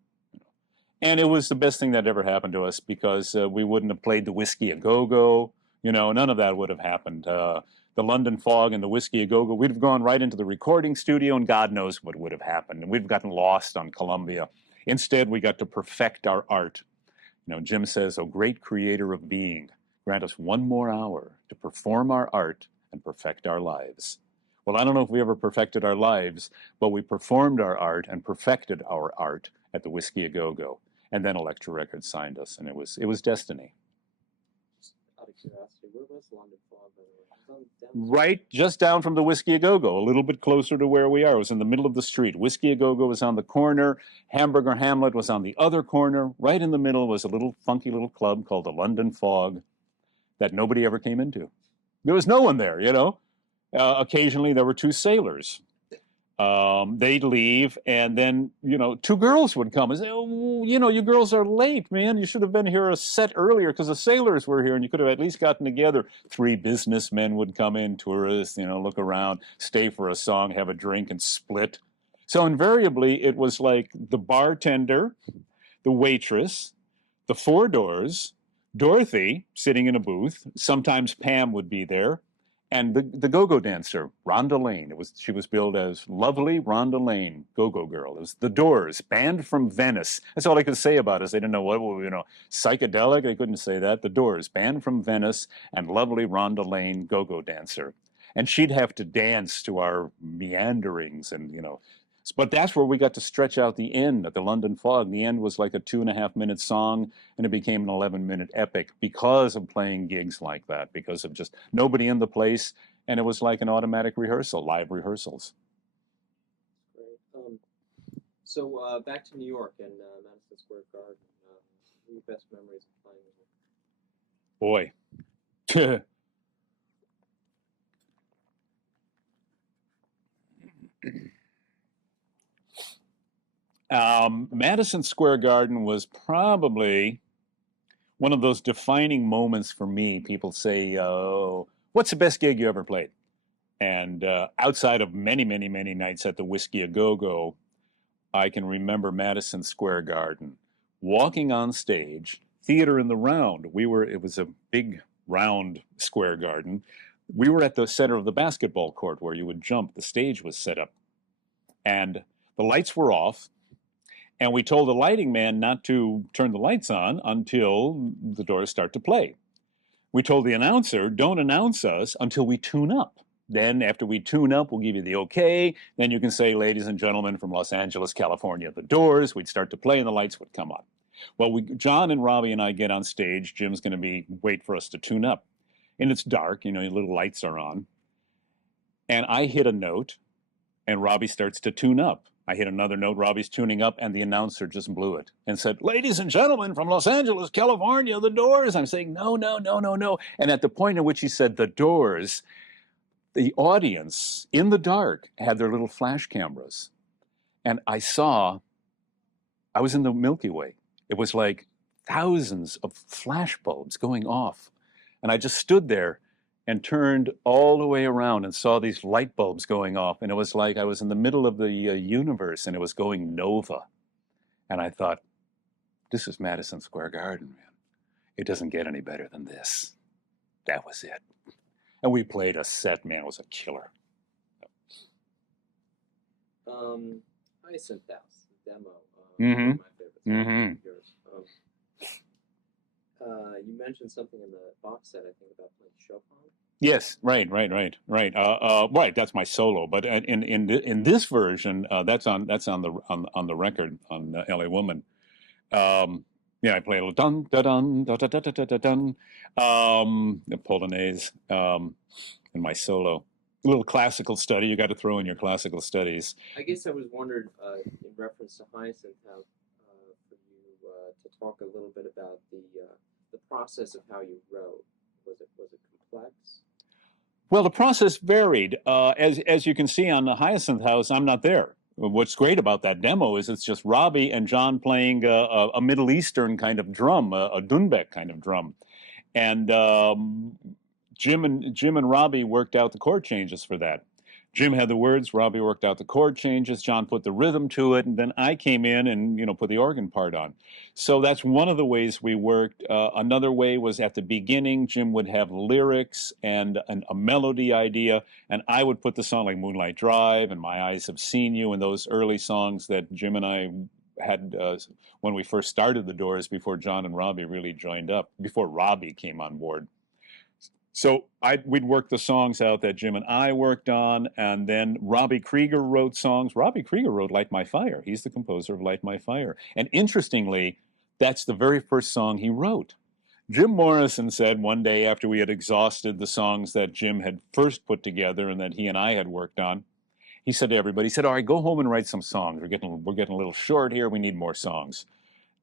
And it was the best thing that ever happened to us because we wouldn't have played the Whiskey A Go-Go. None of that would have happened. The London Fog and the Whiskey A Go-Go, we'd have gone right into the recording studio and God knows what would have happened. And we've gotten lost on Columbia. Instead, we got to perfect our art. Jim says, "O great creator of being, grant us one more hour to perform our art and perfect our lives." Well, I don't know if we ever perfected our lives, but we performed our art and perfected our art at the Whiskey A Go-Go. And then Elektra Records signed us, and it was destiny. Just out of curiosity, where was London Fog? Right, just down from the Whiskey A Go-Go, a little bit closer to where we are. It was in the middle of the street. Whiskey A Go-Go was on the corner. Hamburger Hamlet was on the other corner. Right in the middle was a little funky little club called the London Fog that nobody ever came into. There was no one there, Occasionally there were two sailors. They'd leave, and then, two girls would come and say, oh, you girls are late, man. You should have been here a set earlier because the sailors were here and you could have at least gotten together. Three businessmen would come in, tourists, look around, stay for a song, have a drink, and split. So invariably, it was like the bartender, the waitress, the four doors, Dorothy sitting in a booth. Sometimes Pam would be there. And the go-go dancer, Rhonda Lane. She was billed as lovely Rhonda Lane, go-go girl. It was the Doors, band from Venice. That's all I could say about us. They didn't know what, psychedelic. They couldn't say that. The Doors, band from Venice, and lovely Rhonda Lane, go-go dancer. And she'd have to dance to our meanderings and But that's where we got to stretch out the end at the London Fog. The end was like a 2.5-minute song, and it became an 11-minute epic because of playing gigs like that, because of just nobody in the place, and it was like an automatic rehearsal, live rehearsals. Great. So back to New York and Madison Square Garden. What are your best memories of playing there? Boy. Madison Square Garden was probably one of those defining moments for me. People say, oh, what's the best gig you ever played? And outside of many, many, many nights at the Whiskey A Go-Go, I can remember Madison Square Garden, walking on stage, theater in the round. It was a big round square garden. We were at the center of the basketball court where you would jump. The stage was set up. And the lights were off. And we told the lighting man not to turn the lights on until the Doors start to play. We told the announcer, don't announce us until we tune up. Then after we tune up, we'll give you the okay. Then you can say, ladies and gentlemen from Los Angeles, California, the Doors. We'd start to play and the lights would come on. Well, John and Robbie and I get on stage. Jim's going to wait for us to tune up. And it's dark, your little lights are on. And I hit a note and Robbie starts to tune up. I hit another note, Robbie's tuning up, and the announcer just blew it and said, ladies and gentlemen from Los Angeles, California, the Doors. I'm saying, no, no, no, no, no. And at the point at which he said the Doors, the audience in the dark had their little flash cameras. And I was in the Milky Way. It was like thousands of flash bulbs going off. And I just stood there and turned all the way around and saw these light bulbs going off. And it was like I was in the middle of the universe and it was going nova. And I thought, this is Madison Square Garden, man. It doesn't get any better than this. That was it. And we played a set, man. It was a killer. Hyacinth House, the demo. Mm-hmm. One of my favorites. Mm-hmm. You mentioned something in the box set, I think, about playing Chopin. Yes, right. Right. That's my solo, but in this version, that's on the record on L.A. Woman. I play a little dun dun dun dun dun dun dun dun, the Polonaise in my solo. A little classical study. You got to throw in your classical studies. I guess I was wondered, in reference to Hyacinth House, for you to talk a little bit about the process of how you wrote. Was it complex? Well, the process varied. As you can see on the Hyacinth House, I'm not there. What's great about that demo is it's just Robbie and John playing a Middle Eastern kind of drum, a Dunbek kind of drum. And Jim and Robbie worked out the chord changes for that. Jim had the words, Robbie worked out the chord changes, John put the rhythm to it, and then I came in and put the organ part on. So that's one of the ways we worked. Another way was at the beginning, Jim would have lyrics and a melody idea, and I would put the song like Moonlight Drive and My Eyes Have Seen You and those early songs that Jim and I had when we first started the Doors before John and Robbie really joined up, before Robbie came on board. So we'd work the songs out that Jim and I worked on, and then Robbie Krieger wrote songs. Robbie Krieger wrote Light My Fire. He's the composer of Light My Fire. And interestingly, that's the very first song he wrote. Jim Morrison said one day after we had exhausted the songs that Jim had first put together and that he and I had worked on, he said to everybody, he said, all right, go home and write some songs. We're getting a little short here. We need more songs.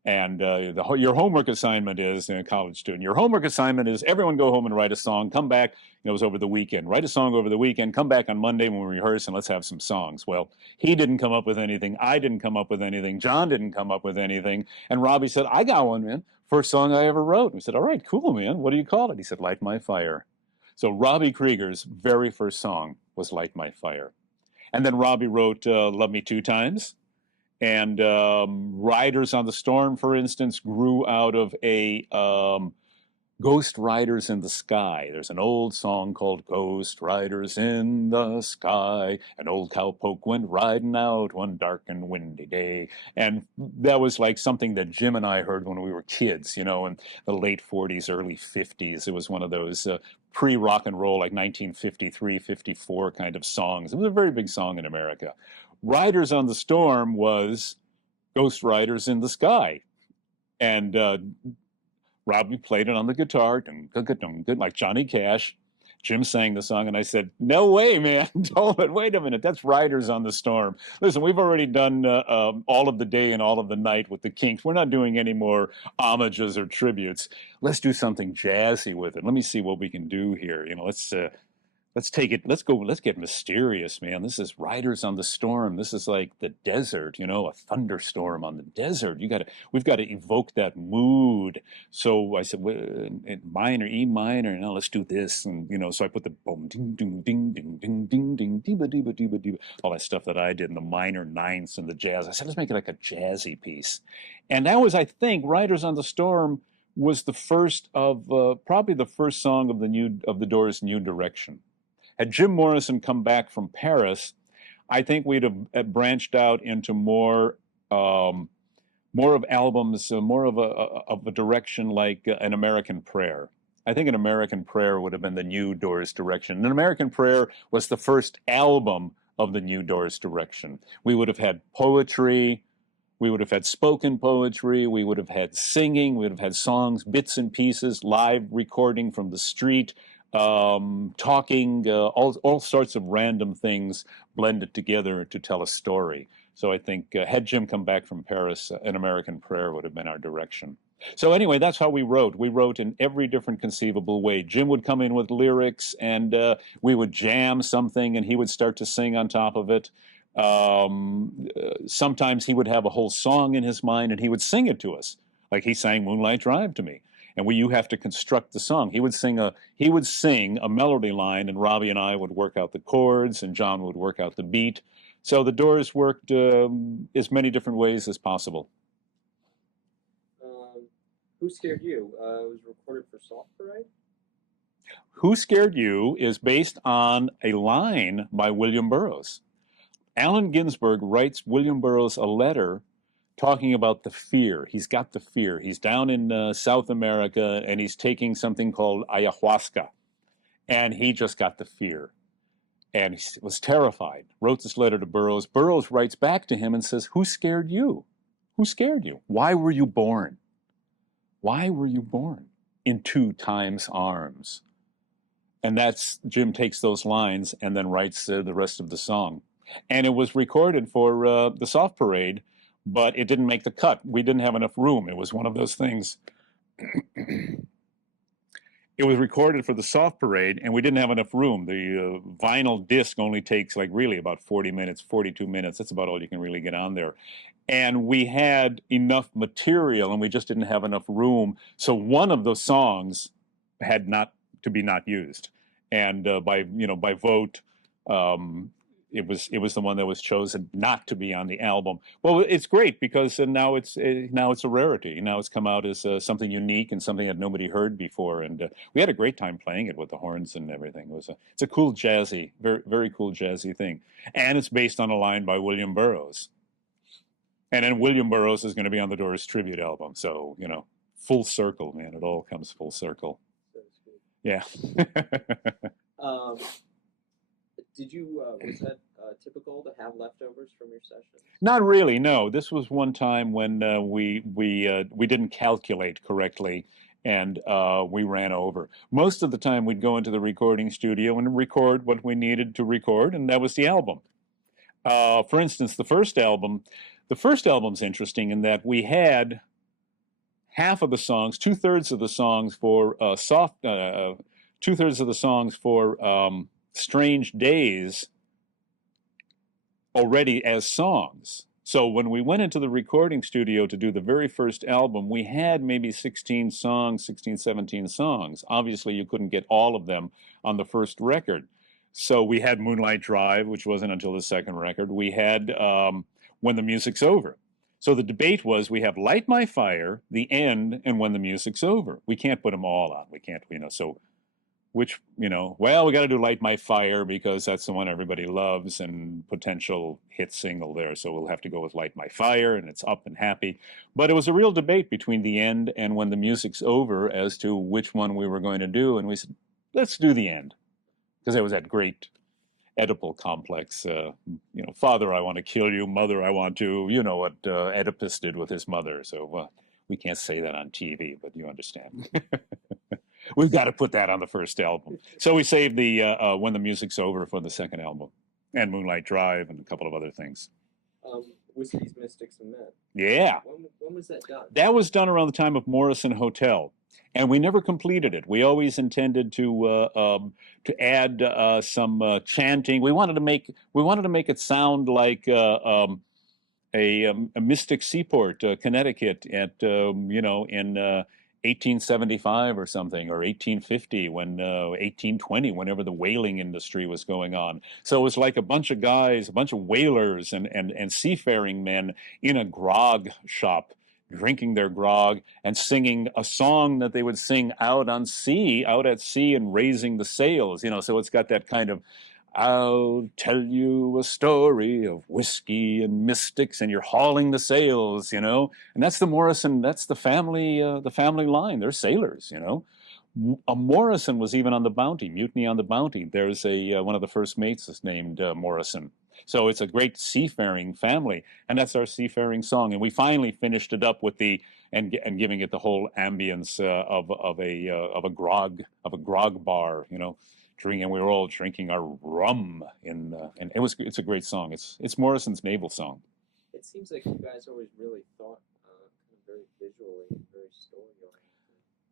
And your homework assignment is, a college student, your homework assignment is everyone go home and write a song, come back, it was over the weekend, write a song over the weekend, come back on Monday when we rehearse and let's have some songs. Well, he didn't come up with anything, I didn't come up with anything, John didn't come up with anything, and Robbie said, I got one, man, first song I ever wrote. We said, all right, cool, man, what do you call it? He said, Light My Fire. So Robbie Krieger's very first song was Light My Fire. And then Robbie wrote Love Me Two Times. And Riders on the Storm, for instance, grew out of a Ghost Riders in the Sky. There's an old song called Ghost Riders in the Sky. An old cowpoke went riding out one dark and windy day. And that was like something that Jim and I heard when we were kids, in the late 40s, early 50s. It was one of those pre-rock and roll, like 1953, 54 kind of songs. It was a very big song in America. Riders on the Storm was Ghost Riders in the Sky. And Robbie played it on the guitar, like Johnny Cash. Jim sang the song, and I said, "No way, man! Don't wait a minute. That's Riders on the Storm." Listen, we've already done All of the Day and All of the Night with the Kinks. We're not doing any more homages or tributes. Let's do something jazzy with it. Let me see what we can do here. You know, let's take it. Let's get mysterious, man. This is Riders on the Storm. This is like the desert, you know, a thunderstorm on the desert. We've got to evoke that mood. So I said, in minor, E minor, now let's do this. And, you know, so I put the boom, ding, ding, ding, ding, ding, ding, ding, diba, diba, diba, diba, all that stuff that I did in the minor ninths and the jazz. I said, let's make it like a jazzy piece. And that was, I think, Riders on the Storm was the first of, probably the first song of the Doors' New Direction. Had Jim Morrison come back from Paris, I think we'd have branched out into more of albums, more of a direction like An American Prayer. I think An American Prayer would have been the New Doors direction. An American Prayer was the first album of the New Doors direction. We would have had poetry, we would have had spoken poetry, we would have had singing, we would have had songs, bits and pieces, live recording from the street, talking, all sorts of random things blended together to tell a story. So I think had Jim come back from Paris, An American Prayer would have been our direction. So anyway, that's how we wrote. We wrote in every different conceivable way. Jim would come in with lyrics, and we would jam something, and he would start to sing on top of it. Sometimes he would have a whole song in his mind, and he would sing it to us, like he sang Moonlight Drive to me. And you have to construct the song. He would sing a melody line, and Robbie and I would work out the chords, and John would work out the beat. So the Doors worked as many different ways as possible. Who Scared You? It was recorded for Soft Parade? Who Scared You is based on a line by William Burroughs. Allen Ginsberg writes William Burroughs a letter talking about the fear. He's got the fear. He's down in South America, and he's taking something called ayahuasca. And he just got the fear. And he was terrified. Wrote this letter to Burroughs. Burroughs writes back to him and says, "Who scared you? Who scared you? Why were you born? Why were you born in two times arms?" And Jim takes those lines and then writes the rest of the song. And it was recorded for the Soft Parade, but it didn't make the cut. We didn't have enough room. It was one of those things. It was recorded for the Soft Parade, and we didn't have enough room. The vinyl disc only takes like really about 40 minutes, 42 minutes. That's about all you can really get on there. And we had enough material, and we just didn't have enough room. So one of those songs had not used. And by vote, it was the one that was chosen not to be on the album. Well, it's great because now it's a rarity. Now it's come out as something unique and something that nobody heard before. And we had a great time playing it with the horns and everything. It's a cool jazzy, very very cool jazzy thing, and it's based on a line by William Burroughs. And then William Burroughs is going to be on the Doors tribute album. So full circle, man. It all comes full circle. Yeah. Was that typical to have leftovers from your sessions? Not really, no. This was one time when we didn't calculate correctly, and we ran over. Most of the time we'd go into the recording studio and record what we needed to record, and that was the album. For instance, the first album's interesting in that we had half of the songs, two-thirds of the songs for Strange Days already as songs. So when we went into the recording studio to do the very first album, we had maybe 16, 17 songs. Obviously, you couldn't get all of them on the first record. So we had Moonlight Drive, which wasn't until the second record. We had When the Music's Over. So the debate was, we have Light My Fire, The End, and When the Music's Over. We can't put them all on. We can't, so which, well, we got to do Light My Fire because that's the one everybody loves and potential hit single there. So we'll have to go with Light My Fire, and it's up and happy. But it was a real debate between The End and When the Music's Over as to which one we were going to do. And we said, let's do The End, because it was that great. Oedipal complex. Father, I want to kill you. Mother, I want to. You know what Oedipus did with his mother. So we can't say that on TV, but you understand. We've got to put that on the first album. So we saved the When the Music's Over for the second album, and Moonlight Drive and a couple of other things. Whiskey's Mystics and Men. Yeah. When was that done? That was done around the time of Morrison Hotel, and we never completed it. We always intended to add some chanting. We wanted to make it sound like a Mystic Seaport, Connecticut, at in 1875 or something, or 1850, 1820, whenever the whaling industry was going on. So it was like a bunch of guys, a bunch of whalers and seafaring men in a grog shop, drinking their grog and singing a song that they would sing out at sea, and raising the sails. So it's got that kind of, I'll tell you a story of whiskey and mystics, and you're hauling the sails, and that's the Morrison, that's the family line. They're sailors, Morrison was even on the Bounty, Mutiny on the Bounty. There's one of the first mates is named Morrison. So it's a great seafaring family, and that's our seafaring song. And we finally finished it up with and giving it the whole ambience of a grog bar, drinking, and we were all drinking our rum and it's a great song. It's Morrison's naval song. It seems like you guys always really thought very visually, very story-oriented.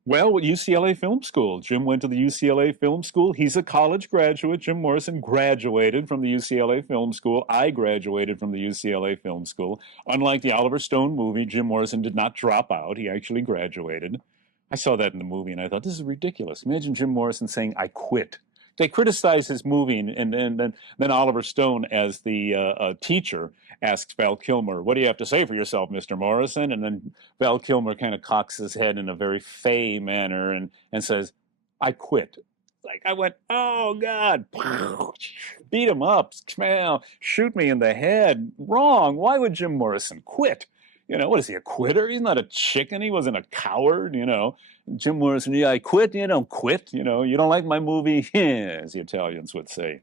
Well, UCLA Film School. Jim went to the UCLA Film School. He's a college graduate. Jim Morrison graduated from the UCLA Film School. I graduated from the UCLA Film School. Unlike the Oliver Stone movie, Jim Morrison did not drop out. He actually graduated. I saw that in the movie, and I thought, this is ridiculous. Imagine Jim Morrison saying, I quit. They criticized his movie, and then Oliver Stone, as the teacher, asks Val Kilmer, what do you have to say for yourself, Mr. Morrison? And then Val Kilmer kind of cocks his head in a very fey manner and says, I quit. Like, I went, oh, God. Beat him up. Shoot me in the head. Wrong. Why would Jim Morrison quit? What is he, a quitter? He's not a chicken. He wasn't a coward, Jim Morrison, yeah, I quit. You don't quit. You don't like my movie, as the Italians would say.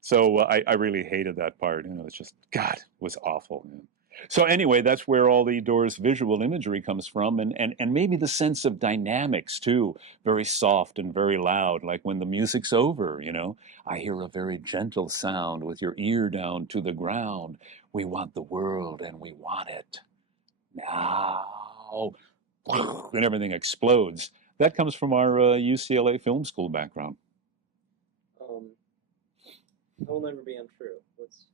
So I really hated that part. It's just, God, it was awful. So anyway, that's where all the Doors visual imagery comes from, and maybe the sense of dynamics too, very soft and very loud, like when the music's over, I hear a very gentle sound with your ear down to the ground. We want the world and we want it now. And everything explodes. That comes from our UCLA Film School background. That will never be untrue. What's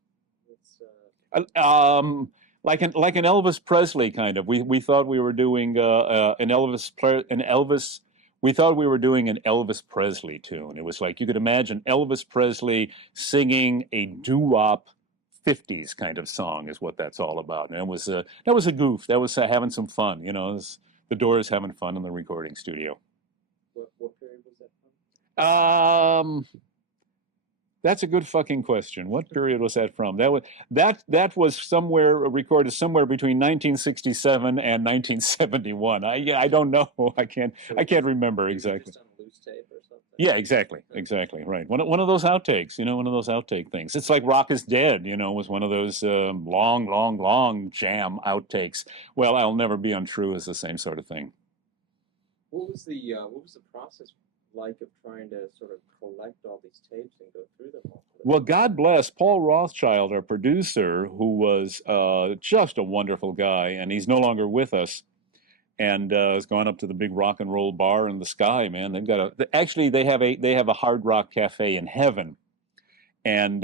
like an Elvis Presley kind of. We thought we were doing an Elvis. We thought we were doing an Elvis Presley tune. It was like you could imagine Elvis Presley singing a doo-wop 50s kind of song is what that's all about. And that was a goof. That was having some fun. It was the Doors having fun in the recording studio. What period was that from? That's a good fucking question. What period was that from? That was somewhere recorded somewhere between 1967 and 1971. I don't know. I can't remember exactly. Just on a loose tape or something? Yeah, exactly, right. One of those outtakes, one of those outtake things. It's like Rock is Dead, was one of those long jam outtakes. Well, I'll Never Be Untrue is the same sort of thing. What was the process like of trying to sort of collect all these tapes and go through them all? Well, God bless Paul Rothschild, our producer, who was just a wonderful guy, and he's no longer with us, and has gone up to the big rock and roll bar in the sky. Man, they've got they have a hard rock cafe in heaven, and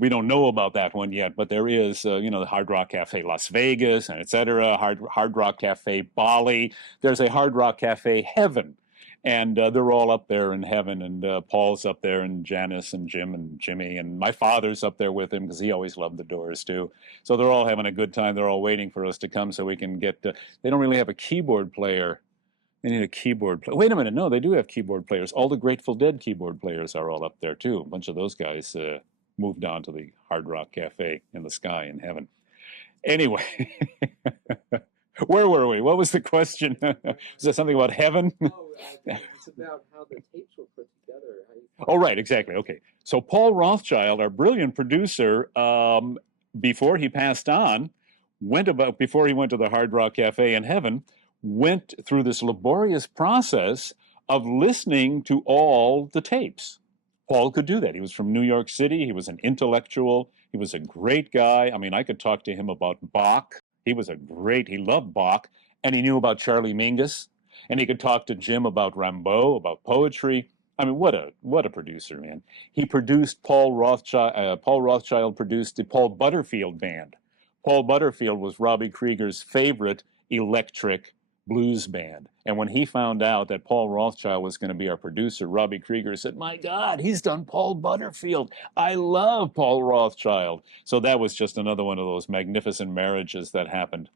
we don't know about that one yet, but there is the Hard Rock Cafe Las Vegas and etc. Hard Rock Cafe Bali. There's a Hard Rock Cafe Heaven. And they're all up there in heaven, and Paul's up there, and Janice, and Jim, and Jimmy, and my father's up there with him because he always loved the Doors too. So they're all having a good time. They're all waiting for us to come so we can get. They don't really have a keyboard player. They need a keyboard player. Wait a minute, no, they do have keyboard players. All the Grateful Dead keyboard players are all up there too. A bunch of those guys moved on to the Hard Rock Cafe in the sky in heaven. Anyway. Where were we? What was the question? Was that something about heaven? It's about how the tapes were put together. Oh, right, exactly. Okay. So Paul Rothschild, our brilliant producer, before he passed on, before he went to the Hard Rock Cafe in heaven, went through this laborious process of listening to all the tapes. Paul could do that. He was from New York City. He was an intellectual. He was a great guy. I mean, I could talk to him about Bach. He loved Bach, and he knew about Charlie Mingus. And he could talk to Jim about Rimbaud, about poetry. I mean, what a producer, man. He produced Paul Rothschild. Paul Rothschild produced the Paul Butterfield Band. Paul Butterfield was Robbie Krieger's favorite electric blues band. And when he found out that Paul Rothschild was going to be our producer, Robbie Krieger said, "My God, he's done Paul Butterfield. I love Paul Rothschild." So that was just another one of those magnificent marriages that happened.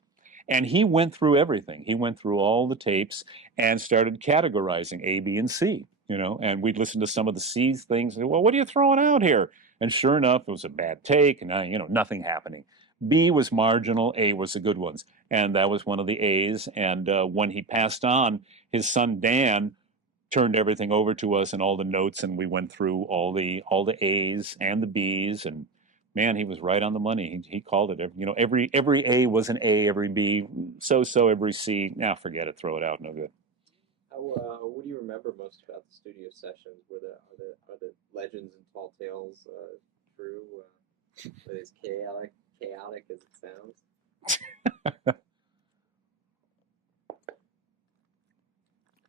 And he went through everything. He went through all the tapes and started categorizing A, B, and C, and we'd listen to some of the C things. And, well, what are you throwing out here? And sure enough, it was a bad take, and nothing happening. B was marginal, A was the good ones. And that was one of the A's. And when he passed on, his son Dan turned everything over to us and all the notes, and we went through all the A's and the B's, and man, he was right on the money. He called it. Every A was an A, every B so, every C. Now forget it, throw it out, no good. What do you remember most about the studio sessions? Are the legends and tall tales true? Are they as chaotic as it sounds?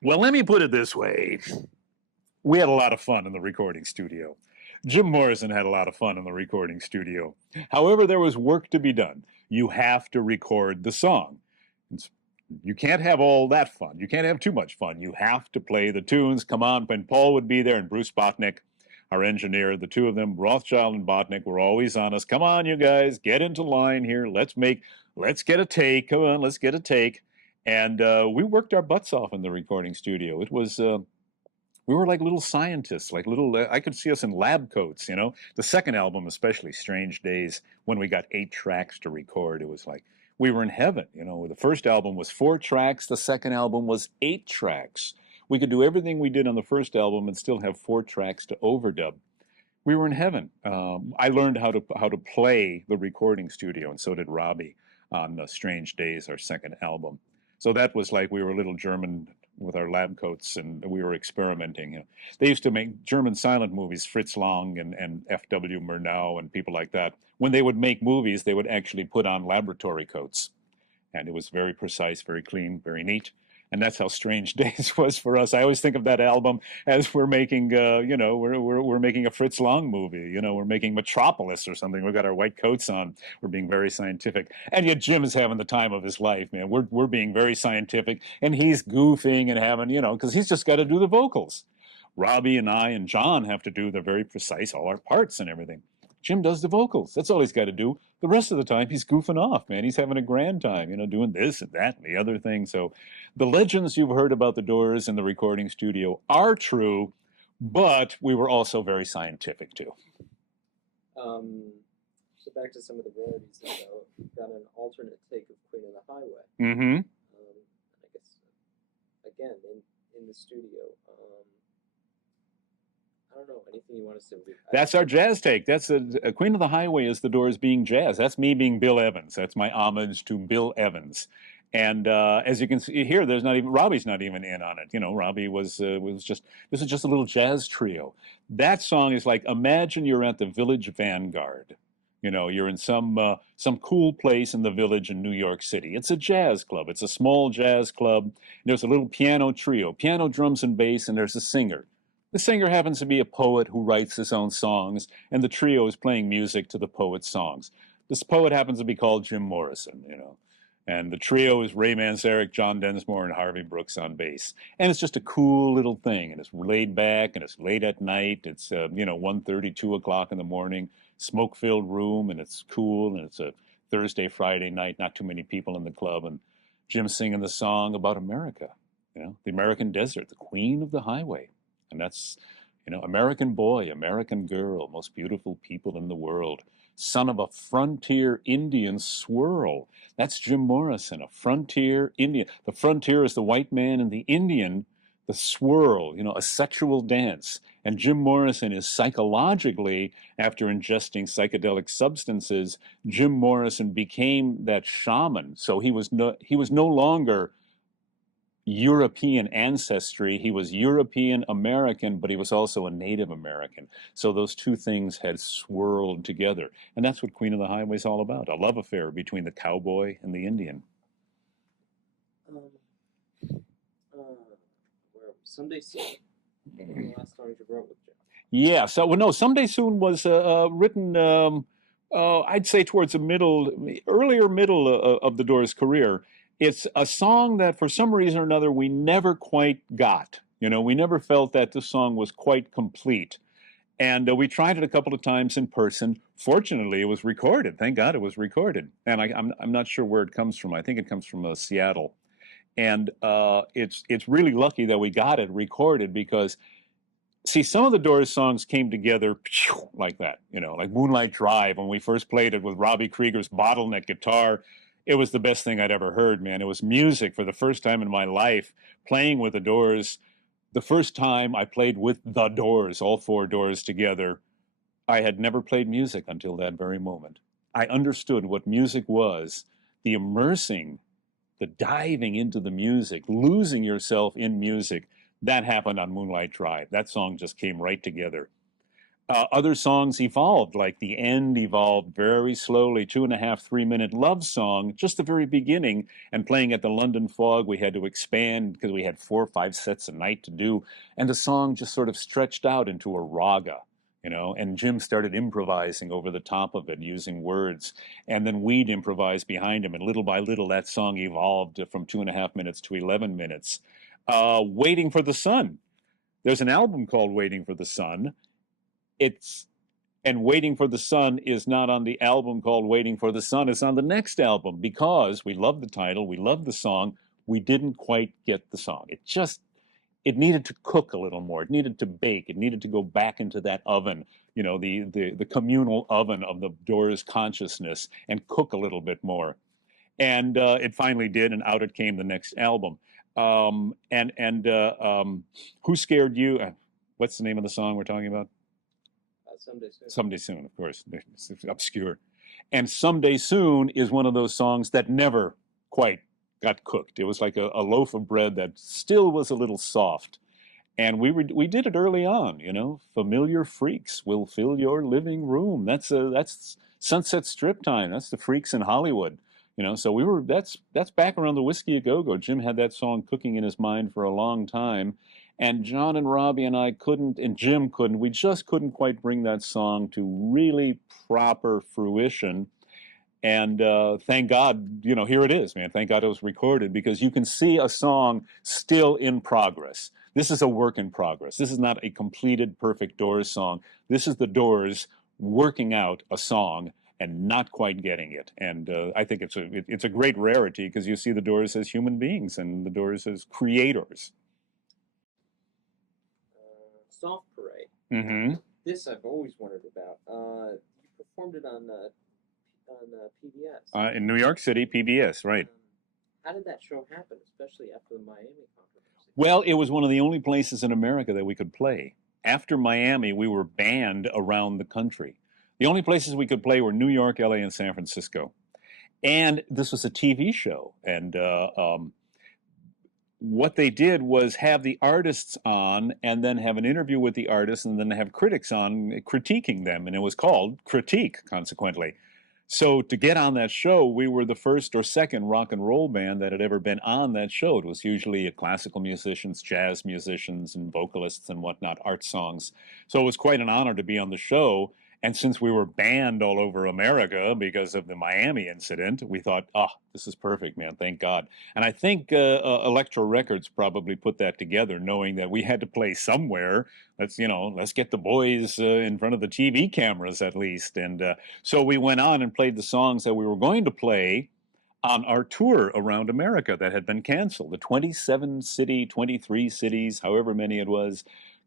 Well, let me put it this way. We had a lot of fun in the recording studio. Jim Morrison had a lot of fun in the recording studio. However, there was work to be done. You have to record the song. You can't have all that fun. You can't have too much fun. You have to play the tunes. Come on, when Paul would be there and Bruce Botnick, our engineer, the two of them, Rothschild and Botnick, were always on us. Come on, you guys, get into line here. Let's get a take. Come on, let's get a take. And we worked our butts off in the recording studio. It was... we were like little scientists, I could see us in lab coats, The second album, especially, Strange Days, when we got 8 tracks to record, it was like we were in heaven, The first album was 4 tracks, the second album was 8 tracks. We could do everything we did on the first album and still have 4 tracks to overdub. We were in heaven. I learned how to play the recording studio, and so did Robbie on Strange Days, our second album. So that was like we were little German with our lab coats, and we were experimenting. They used to make German silent movies, Fritz Lang and F.W. Murnau and people like that. When they would make movies, they would actually put on laboratory coats. And it was very precise, very clean, very neat. And that's how Strange Days was for us. I always think of that album as we're making, we're making a Fritz Lang movie. We're making Metropolis or something. We've got our white coats on. We're being very scientific. And yet Jim is having the time of his life, man. We're being very scientific, and he's goofing and having, because he's just got to do the vocals. Robbie and I and John have to do the very precise, all our parts and everything. Jim does the vocals. That's all he's got to do. The rest of the time, he's goofing off, man. He's having a grand time, doing this and that and the other thing. So the legends you've heard about the Doors in the recording studio are true, but we were also very scientific, too. So back to some of the rarities, though. We've got an alternate take of Queen of the Highway. Mm-hmm. I guess, again, in the studio. I don't know, anything you want to say? That's our jazz take. That's a Queen of the Highway is the Doors being jazz. That's me being Bill Evans. That's my homage to Bill Evans. And as you can see here, Robbie's not even in on it. Robbie was just, this is just a little jazz trio. That song is like, imagine you're at the Village Vanguard. You're in some cool place in the Village in New York City. It's a jazz club. It's a small jazz club. There's a little piano trio, piano, drums, and bass, and there's a singer. The singer happens to be a poet who writes his own songs, and the trio is playing music to the poet's songs. This poet happens to be called Jim Morrison, And the trio is Ray Manzerek, John Densmore, and Harvey Brooks on bass. And it's just a cool little thing, and it's laid back, and it's late at night. It's, 1:30, 2 o'clock in the morning, smoke-filled room, and it's cool, and it's a Thursday, Friday night, not too many people in the club, and Jim's singing the song about America, the American desert, the Queen of the Highway. And that's, American boy, American girl, most beautiful people in the world. son of a frontier Indian swirl. That's Jim Morrison, a frontier Indian. The frontier is the white man, and the Indian, the swirl, a sexual dance. And Jim Morrison is psychologically, after ingesting psychedelic substances, Jim Morrison became that shaman. So he was no longer European ancestry. He was European American, but he was also a Native American. So those two things had swirled together. And that's what Queen of the Highway is all about, a love affair between the cowboy and the Indian. Where are we? Someday Soon. The last song you wrote with Jim. Yeah, so, well, no, Someday Soon was written, I'd say towards the earlier middle of the Doors' career. It's a song that for some reason or another we never quite got. We never felt that the song was quite complete. And we tried it a couple of times in person. Fortunately, it was recorded. Thank God it was recorded. And I'm not sure where it comes from. I think it comes from Seattle. And it's really lucky that we got it recorded because, see, some of the Doors songs came together like that, like Moonlight Drive. When we first played it with Robbie Krieger's bottleneck guitar, it was the best thing I'd ever heard, man. It was music for the first time in my life, playing with the Doors. The first time I played with the Doors, all four Doors together, I had never played music until that very moment. I understood what music was, the immersing, the diving into the music, losing yourself in music. That happened on Moonlight Drive. That song just came right together. Other songs evolved, like The End evolved very slowly, 2.5, 3-minute love song, just the very beginning. And playing at the London Fog, we had to expand because we had 4 or 5 sets a night to do. And the song just sort of stretched out into a raga, and Jim started improvising over the top of it using words. And then we'd improvise behind him. And little by little, that song evolved from 2.5 minutes to 11 minutes. Waiting for the Sun. There's an album called Waiting for the Sun. And Waiting for the Sun is not on the album called Waiting for the Sun. It's on the next album because we love the title, we love the song. We didn't quite get the song. It needed to cook a little more. It needed to bake. It needed to go back into that oven, the communal oven of the Doors consciousness and cook a little bit more. And it finally did, and out it came the next album. Who Scared You? What's the name of the song we're talking about? Someday Soon. Someday Soon, of course. It's obscure. And Someday Soon is one of those songs that never quite got cooked. It was like a loaf of bread that still was a little soft. And we did it early on, Familiar Freaks will fill your living room. That's Sunset Strip time. That's the Freaks in Hollywood. So that's back around the Whiskey A Go-Go. Jim had that song cooking in his mind for a long time. And John and Robbie and I couldn't, and Jim couldn't, we just couldn't quite bring that song to really proper fruition. And thank God, here it is, man. Thank God it was recorded because you can see a song still in progress. This is a work in progress. This is not a completed, perfect Doors song. This is the Doors working out a song and not quite getting it. And I think it's a great rarity because you see the Doors as human beings and the Doors as creators. Soft Parade. Mm-hmm. This I've always wondered about. You performed it on PBS. In New York City, PBS, right. How did that show happen, especially after the Miami controversy? Well, it was one of the only places in America that we could play. After Miami, we were banned around the country. The only places we could play were New York, LA, and San Francisco. And this was a TV show. And what they did was have the artists on and then have an interview with the artists and then have critics on critiquing them. And it was called Critique, consequently. So to get on that show, we were the first or second rock and roll band that had ever been on that show. It was usually classical musicians, jazz musicians, and vocalists and whatnot, art songs. So it was quite an honor to be on the show. And since we were banned all over America because of the Miami incident, we thought, this is perfect, man, thank God. And I think Elektra Records probably put that together, knowing that we had to play somewhere. Let's get the boys in front of the TV cameras at least. And so we went on and played the songs that we were going to play on our tour around America that had been canceled. The 23 cities, however many it was,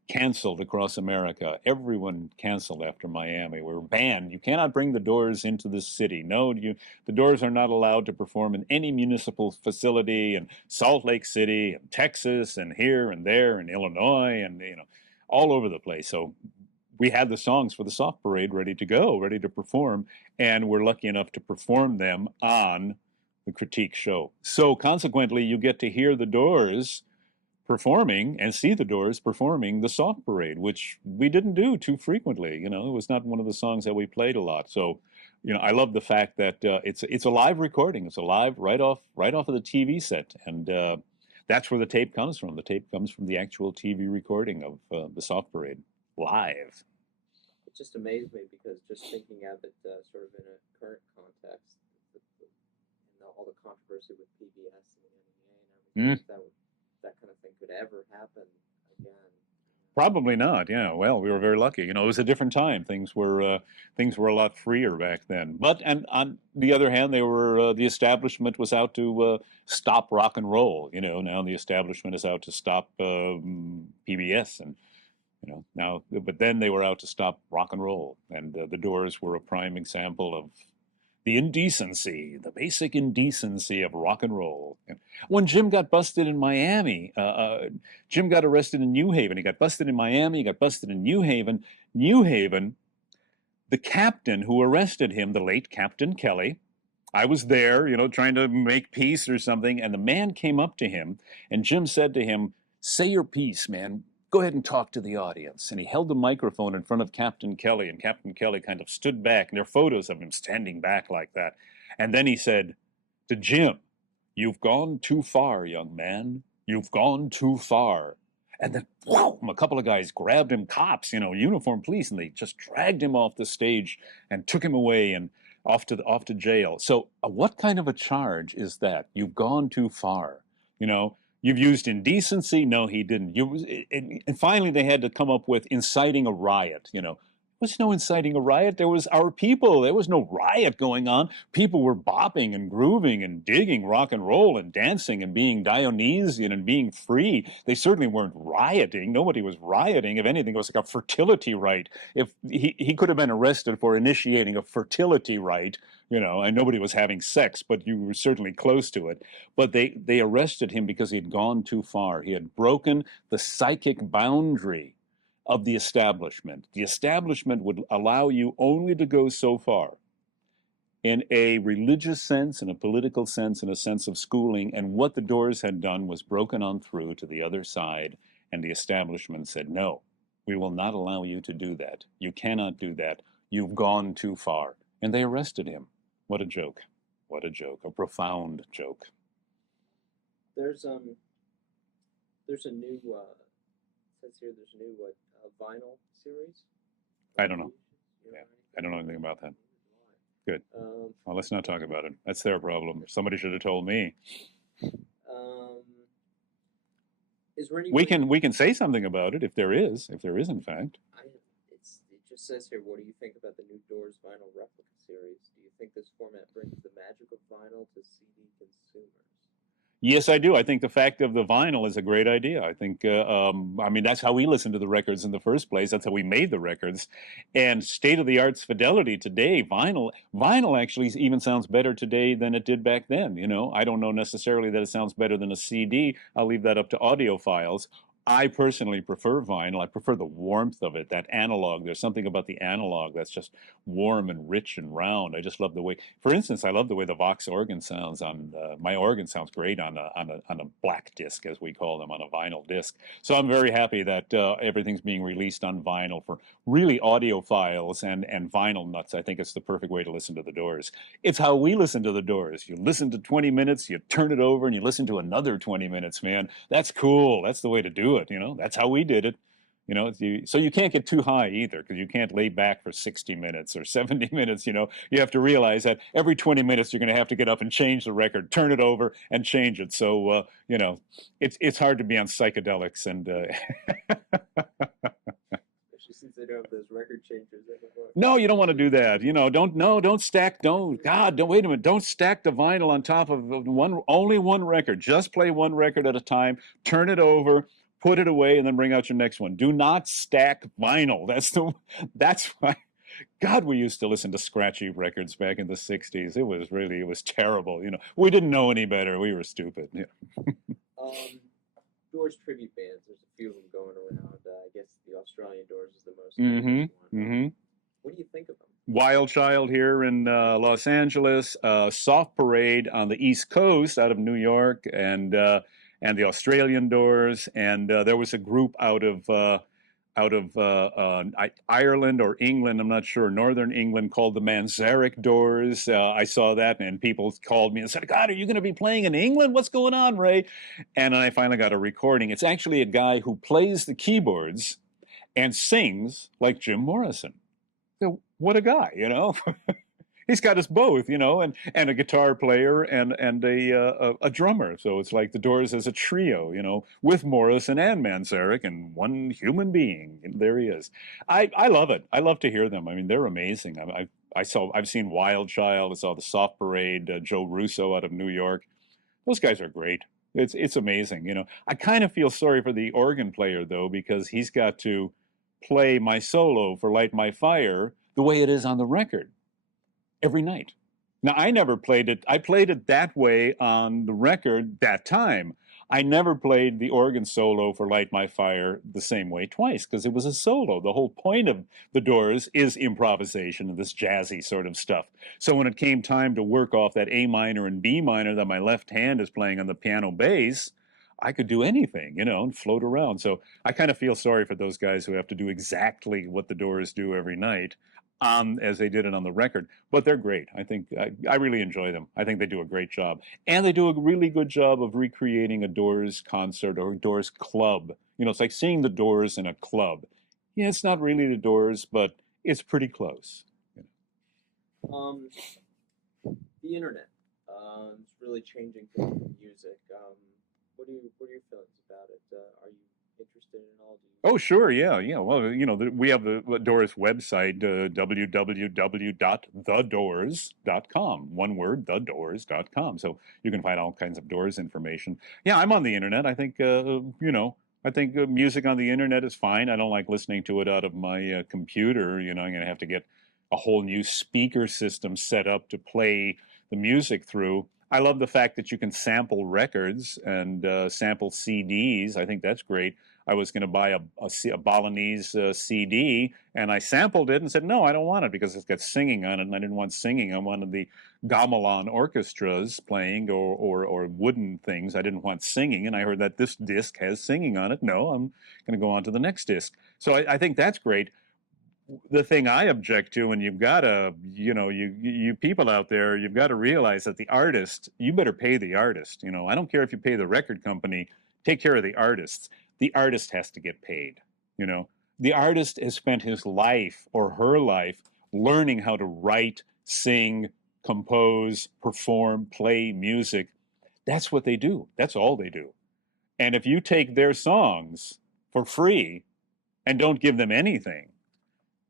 canceled across America. Everyone canceled after Miami. We were banned. You cannot bring the Doors into the city. No, the Doors are not allowed to perform in any municipal facility in Salt Lake City and Texas and here and there and Illinois and, all over the place. So we had the songs for the Soft Parade ready to go, ready to perform, and we're lucky enough to perform them on the Critique show. So consequently, you get to hear the Doors performing and see the Doors performing the Soft Parade, which we didn't do too frequently. It was not one of the songs that we played a lot. So, I love the fact that it's a live recording. It's a live right off of the TV set, and that's where the tape comes from. The tape comes from the actual TV recording of the Soft Parade live. It just amazed me because just thinking of it sort of in a current context, all the controversy with PBS and the NEA and everything, that kind of thing could ever happen again. Probably not. Yeah. Well, we were very lucky. It was a different time. Things were a lot freer back then. But and on the other hand, the establishment was out to stop rock and roll. Now the establishment is out to stop PBS and. Now, but then they were out to stop rock and roll, and the Doors were a prime example of the indecency, the basic indecency of rock and roll. And when Jim got busted in Miami, Jim got arrested in New Haven. He got busted in Miami. He got busted in New Haven. New Haven, the captain who arrested him, the late Captain Kelly, I was there, trying to make peace or something, and the man came up to him, and Jim said to him, "Say your piece, man. Go ahead and talk to the audience." And he held the microphone in front of Captain Kelly, and Captain Kelly kind of stood back, and there are photos of him standing back like that. And then he said to Jim, "You've gone too far, young man. You've gone too far." And then, whoom, a couple of guys grabbed him, cops, uniformed police, and they just dragged him off the stage and took him away and off to jail. So what kind of a charge is that? You've gone too far, You've used indecency. No, he didn't. And finally, they had to come up with inciting a riot. There was no inciting a riot. There was our people. There was no riot going on. People were bopping and grooving and digging rock and roll and dancing and being Dionysian and being free. They certainly weren't rioting. Nobody was rioting. If anything, it was like a fertility rite. If he could have been arrested for initiating a fertility rite, and nobody was having sex, but you were certainly close to it. But they arrested him because he had gone too far. He had broken the psychic boundary of the establishment. The establishment would allow you only to go so far in a religious sense, in a political sense, in a sense of schooling. And what the Doors had done was broken on through to the other side. And the establishment said, "No, we will not allow you to do that. You cannot do that. You've gone too far." And they arrested him. What a joke. What a joke. A profound joke. There's a new says here there's a new vinyl series. I don't know. Yeah, I don't know anything about that. Good. Well, let's not talk about it. That's their problem. Somebody should have told me. Is there any we can say something about it if there is in fact. It just says here, what do you think about the new Doors vinyl replica series? Do you think this format brings the magic of vinyl to CD consumers? Yes, I do. I think the fact of the vinyl is a great idea. I think, that's how we listened to the records in the first place. That's how we made the records. And state-of-the-art's fidelity today, vinyl actually even sounds better today than it did back then. I don't know necessarily that it sounds better than a CD. I'll leave that up to audiophiles. I personally prefer vinyl. I prefer the warmth of it, that analog. There's something about the analog that's just warm and rich and round. I just love the way, for instance, I love the way the Vox organ sounds on, my organ sounds great on a black disc, as we call them, on a vinyl disc. So I'm very happy that everything's being released on vinyl for really audiophiles and vinyl nuts. I think it's the perfect way to listen to the Doors. It's how we listen to the Doors. You listen to 20 minutes, you turn it over, and you listen to another 20 minutes, man. That's cool. That's the way to do it. That's how we did it. So you can't get too high either, because you can't lay back for 60 minutes or 70 minutes. You have to realize that every 20 minutes you're going to have to get up and change the record, turn it over and change it. So, it's hard to be on psychedelics and, since they don't have those record changers anymore. No, you don't want to do that. Don't stack the vinyl on top of only one record. Just play one record at a time, turn it over, put it away, and then bring out your next one. Do not stack vinyl. That's why. God, we used to listen to scratchy records back in the 60s. It was terrible. We didn't know any better. We were stupid. Doors tribute bands. There's a few of them going around. I guess the Australian Doors is the most Mm-hmm. famous one. Mm-hmm. What do you think of them? Wild Child here in Los Angeles, Soft Parade on the East Coast out of New York, and the Australian Doors, and there was a group out of Ireland or England, I'm not sure, Northern England, called the Manzerek-Doors. I saw that, and people called me and said, God, are you going to be playing in England? What's going on, Ray? And I finally got a recording. It's actually a guy who plays the keyboards and sings like Jim Morrison. So what a guy, He's got us both, and a guitar player and a drummer. So it's like the Doors as a trio, with Morrison and Manzarek and one human being. And there he is. I love it. I love to hear them. I mean, they're amazing. I've seen Wild Child. I saw the Soft Parade. Joe Russo out of New York. Those guys are great. It's amazing. I kind of feel sorry for the organ player though, because he's got to play my solo for Light My Fire the way it is on the record every night. Now, I never played it. I played it that way on the record that time. I never played the organ solo for Light My Fire the same way twice because it was a solo. The whole point of the Doors is improvisation and this jazzy sort of stuff. So when it came time to work off that A minor and B minor that my left hand is playing on the piano bass, I could do anything, and float around. So I kind of feel sorry for those guys who have to do exactly what the Doors do every night, as they did it on the record. But they're great. I think I really enjoy them. I think they do a great job. And they do a really good job of recreating a Doors concert or a Doors club. It's like seeing the Doors in a club. Yeah, it's not really the Doors, but it's pretty close. The internet. It's really changing music. What are your feelings about it? Are you interested in all? Oh, sure, yeah. Well, we have the Doors website, www.thedoors.com. One word, thedoors.com. So you can find all kinds of Doors information. Yeah, I'm on the internet. I think, I think music on the internet is fine. I don't like listening to it out of my computer. I'm going to have to get a whole new speaker system set up to play the music through. I love the fact that you can sample records and sample CDs. I think that's great. I was going to buy a Balinese CD, and I sampled it and said, no, I don't want it because it's got singing on it, and I didn't want singing. I wanted the gamelan orchestras playing or wooden things. I didn't want singing, and I heard that this disc has singing on it. No, I'm going to go on to the next disc. So I think that's great. The thing I object to, and you've got to, you people out there, you've got to realize that the artist, you better pay the artist. I don't care if you pay the record company, take care of the artists. The artist has to get paid. The artist has spent his life or her life learning how to write, sing, compose, perform, play music. That's what they do. That's all they do. And if you take their songs for free and don't give them anything,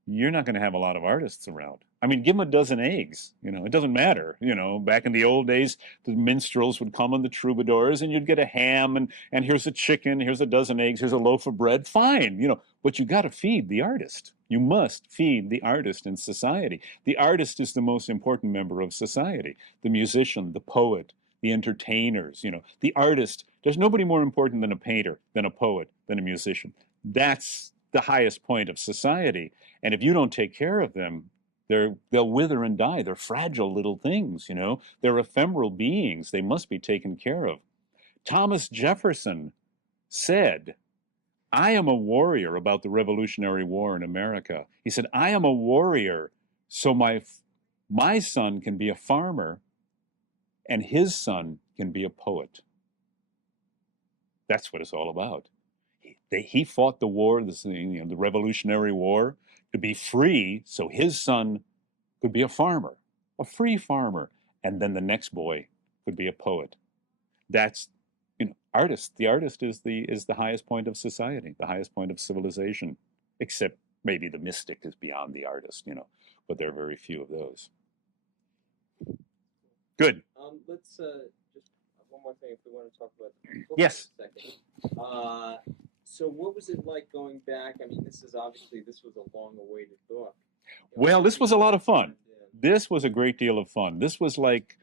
you're not going to have a lot of artists around. I mean, give them a dozen eggs. It doesn't matter. Back in the old days, the minstrels would come on the troubadours and you'd get a ham and here's a chicken, here's a dozen eggs, here's a loaf of bread. Fine, but you got to feed the artist. You must feed the artist in society. The artist is the most important member of society. The musician, the poet, the entertainers, the artist. There's nobody more important than a painter, than a poet, than a musician. That's the highest point of society. And if you don't take care of them, they'll wither and die. They're fragile little things, They're ephemeral beings. They must be taken care of. Thomas Jefferson said, I am a warrior about the Revolutionary War in America. He said, I am a warrior so my son can be a farmer and his son can be a poet. That's what it's all about. He fought the war, the Revolutionary War, to be free so his son could be a farmer, a free farmer, and then the next boy could be a poet. That's artist. The artist is the highest point of society, the highest point of civilization, except maybe the mystic is beyond the artist, but there are very few of those. Good. Let's just one more thing if we want to talk about. Yes. For a second. So what was it like going back? I mean, this was a long-awaited book. Well, this was a lot of fun. And, This was a great deal of fun. This was like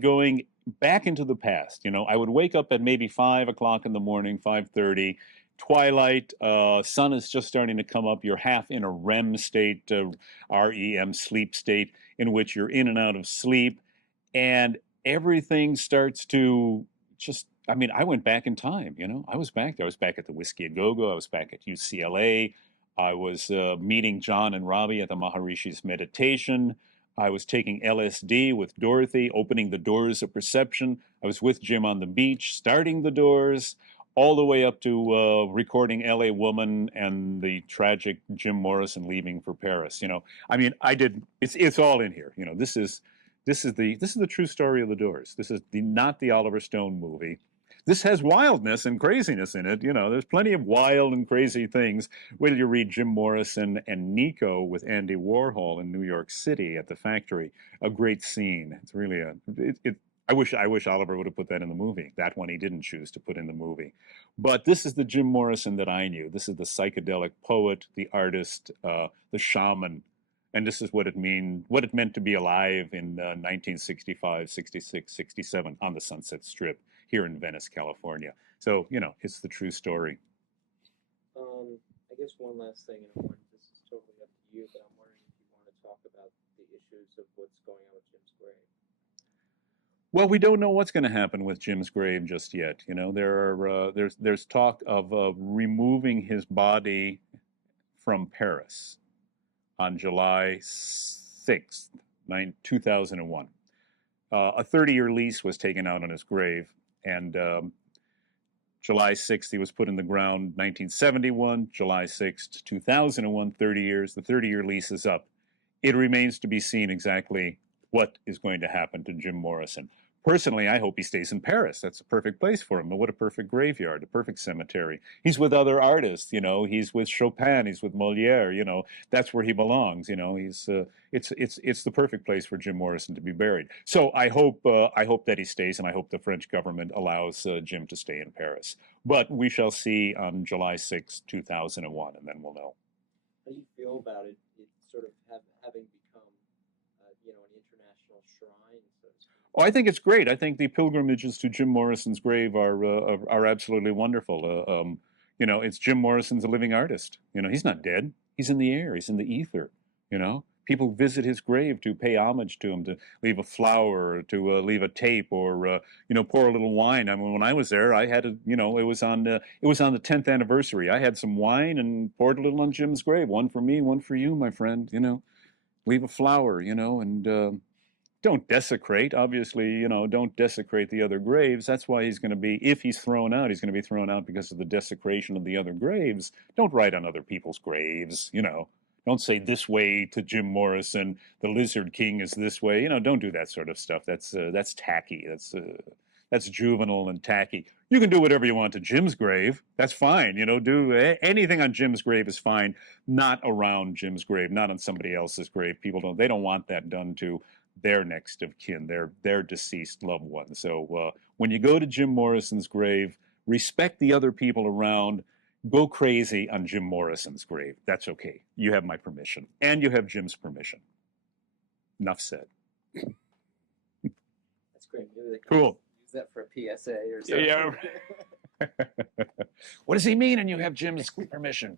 going back into the past. You know, I would wake up at maybe 5 o'clock in the morning, 5:30, twilight, sun is just starting to come up. You're half in a REM state, REM, sleep state, in which you're in and out of sleep, and everything starts to just. I mean, I went back in time. You know, I was back there. I was back at the Whiskey a Go Go. I was back at UCLA. I was meeting John and Robbie at the Maharishi's meditation. I was taking LSD with Dorothy, opening the doors of perception. I was with Jim on the beach, starting the doors, all the way up to recording L.A. Woman and the tragic Jim Morrison leaving for Paris. You know, I mean, I did. It's all in here. You know, this is the true story of the Doors. This is not the Oliver Stone movie. This has wildness and craziness in it. You know, there's plenty of wild and crazy things. Wait till you read Jim Morrison and Nico with Andy Warhol in New York City at the factory. A great scene. It's really I wish Oliver would have put that in the movie. That one he didn't choose to put in the movie. But this is the Jim Morrison that I knew. This is the psychedelic poet, the artist, the shaman. And this is what it meant to be alive in 1965, 66, 67 on the Sunset Strip here in Venice, California. So, you know, it's the true story. I guess one last thing, and this is totally up to you, but I'm wondering if you want to talk about the issues of what's going on with Jim's grave. Well, we don't know what's going to happen with Jim's grave just yet. You know, there's talk of removing his body from Paris on July 6th, 2001. A 30-year lease was taken out on his grave, and July 6th, he was put in the ground 1971, July 6th, 2001, 30 years. The 30-year lease is up. It remains to be seen exactly what is going to happen to Jim Morrison. Personally, I hope he stays in Paris. That's a perfect place for him. What a perfect graveyard, a perfect cemetery. He's with other artists, you know. He's with Chopin, he's with Moliere, you know. That's where he belongs, you know. He's it's the perfect place for Jim Morrison to be buried. So I hope that he stays, and I hope the French government allows Jim to stay in Paris. But we shall see on July 6, 2001, and then we'll know. How do you feel about it? It sort of having become, you know, an international shrine, so to speak. Oh, I think it's great. I think the pilgrimages to Jim Morrison's grave are absolutely wonderful. You know, it's Jim Morrison's a living artist. You know, he's not dead. He's in the air. He's in the ether. You know, people visit his grave to pay homage to him, to leave a flower, or to leave a tape, or you know, pour a little wine. I mean, when I was there, I had to, you know, it was on the 10th anniversary. I had some wine and poured a little on Jim's grave. One for me, one for you, my friend. You know, leave a flower. You know, and don't desecrate, obviously, you know, don't desecrate the other graves. That's why he's going to be, if he's thrown out, he's going to be thrown out because of the desecration of the other graves. Don't write on other people's graves, you know. Don't say this way to Jim Morrison, the Lizard King is this way. You know, don't do that sort of stuff. That's tacky. That's juvenile and tacky. You can do whatever you want to Jim's grave. That's fine. You know, do anything on Jim's grave is fine. Not around Jim's grave, not on somebody else's grave. They don't want that done to their next of kin, their deceased loved ones. So when you go to Jim Morrison's grave, respect the other people around. Go crazy on Jim Morrison's grave. That's okay. You have my permission, and you have Jim's permission. Enough said. That's great. Maybe they can Cool. use that for a PSA or something. Yeah. What does he mean? And you have Jim's permission.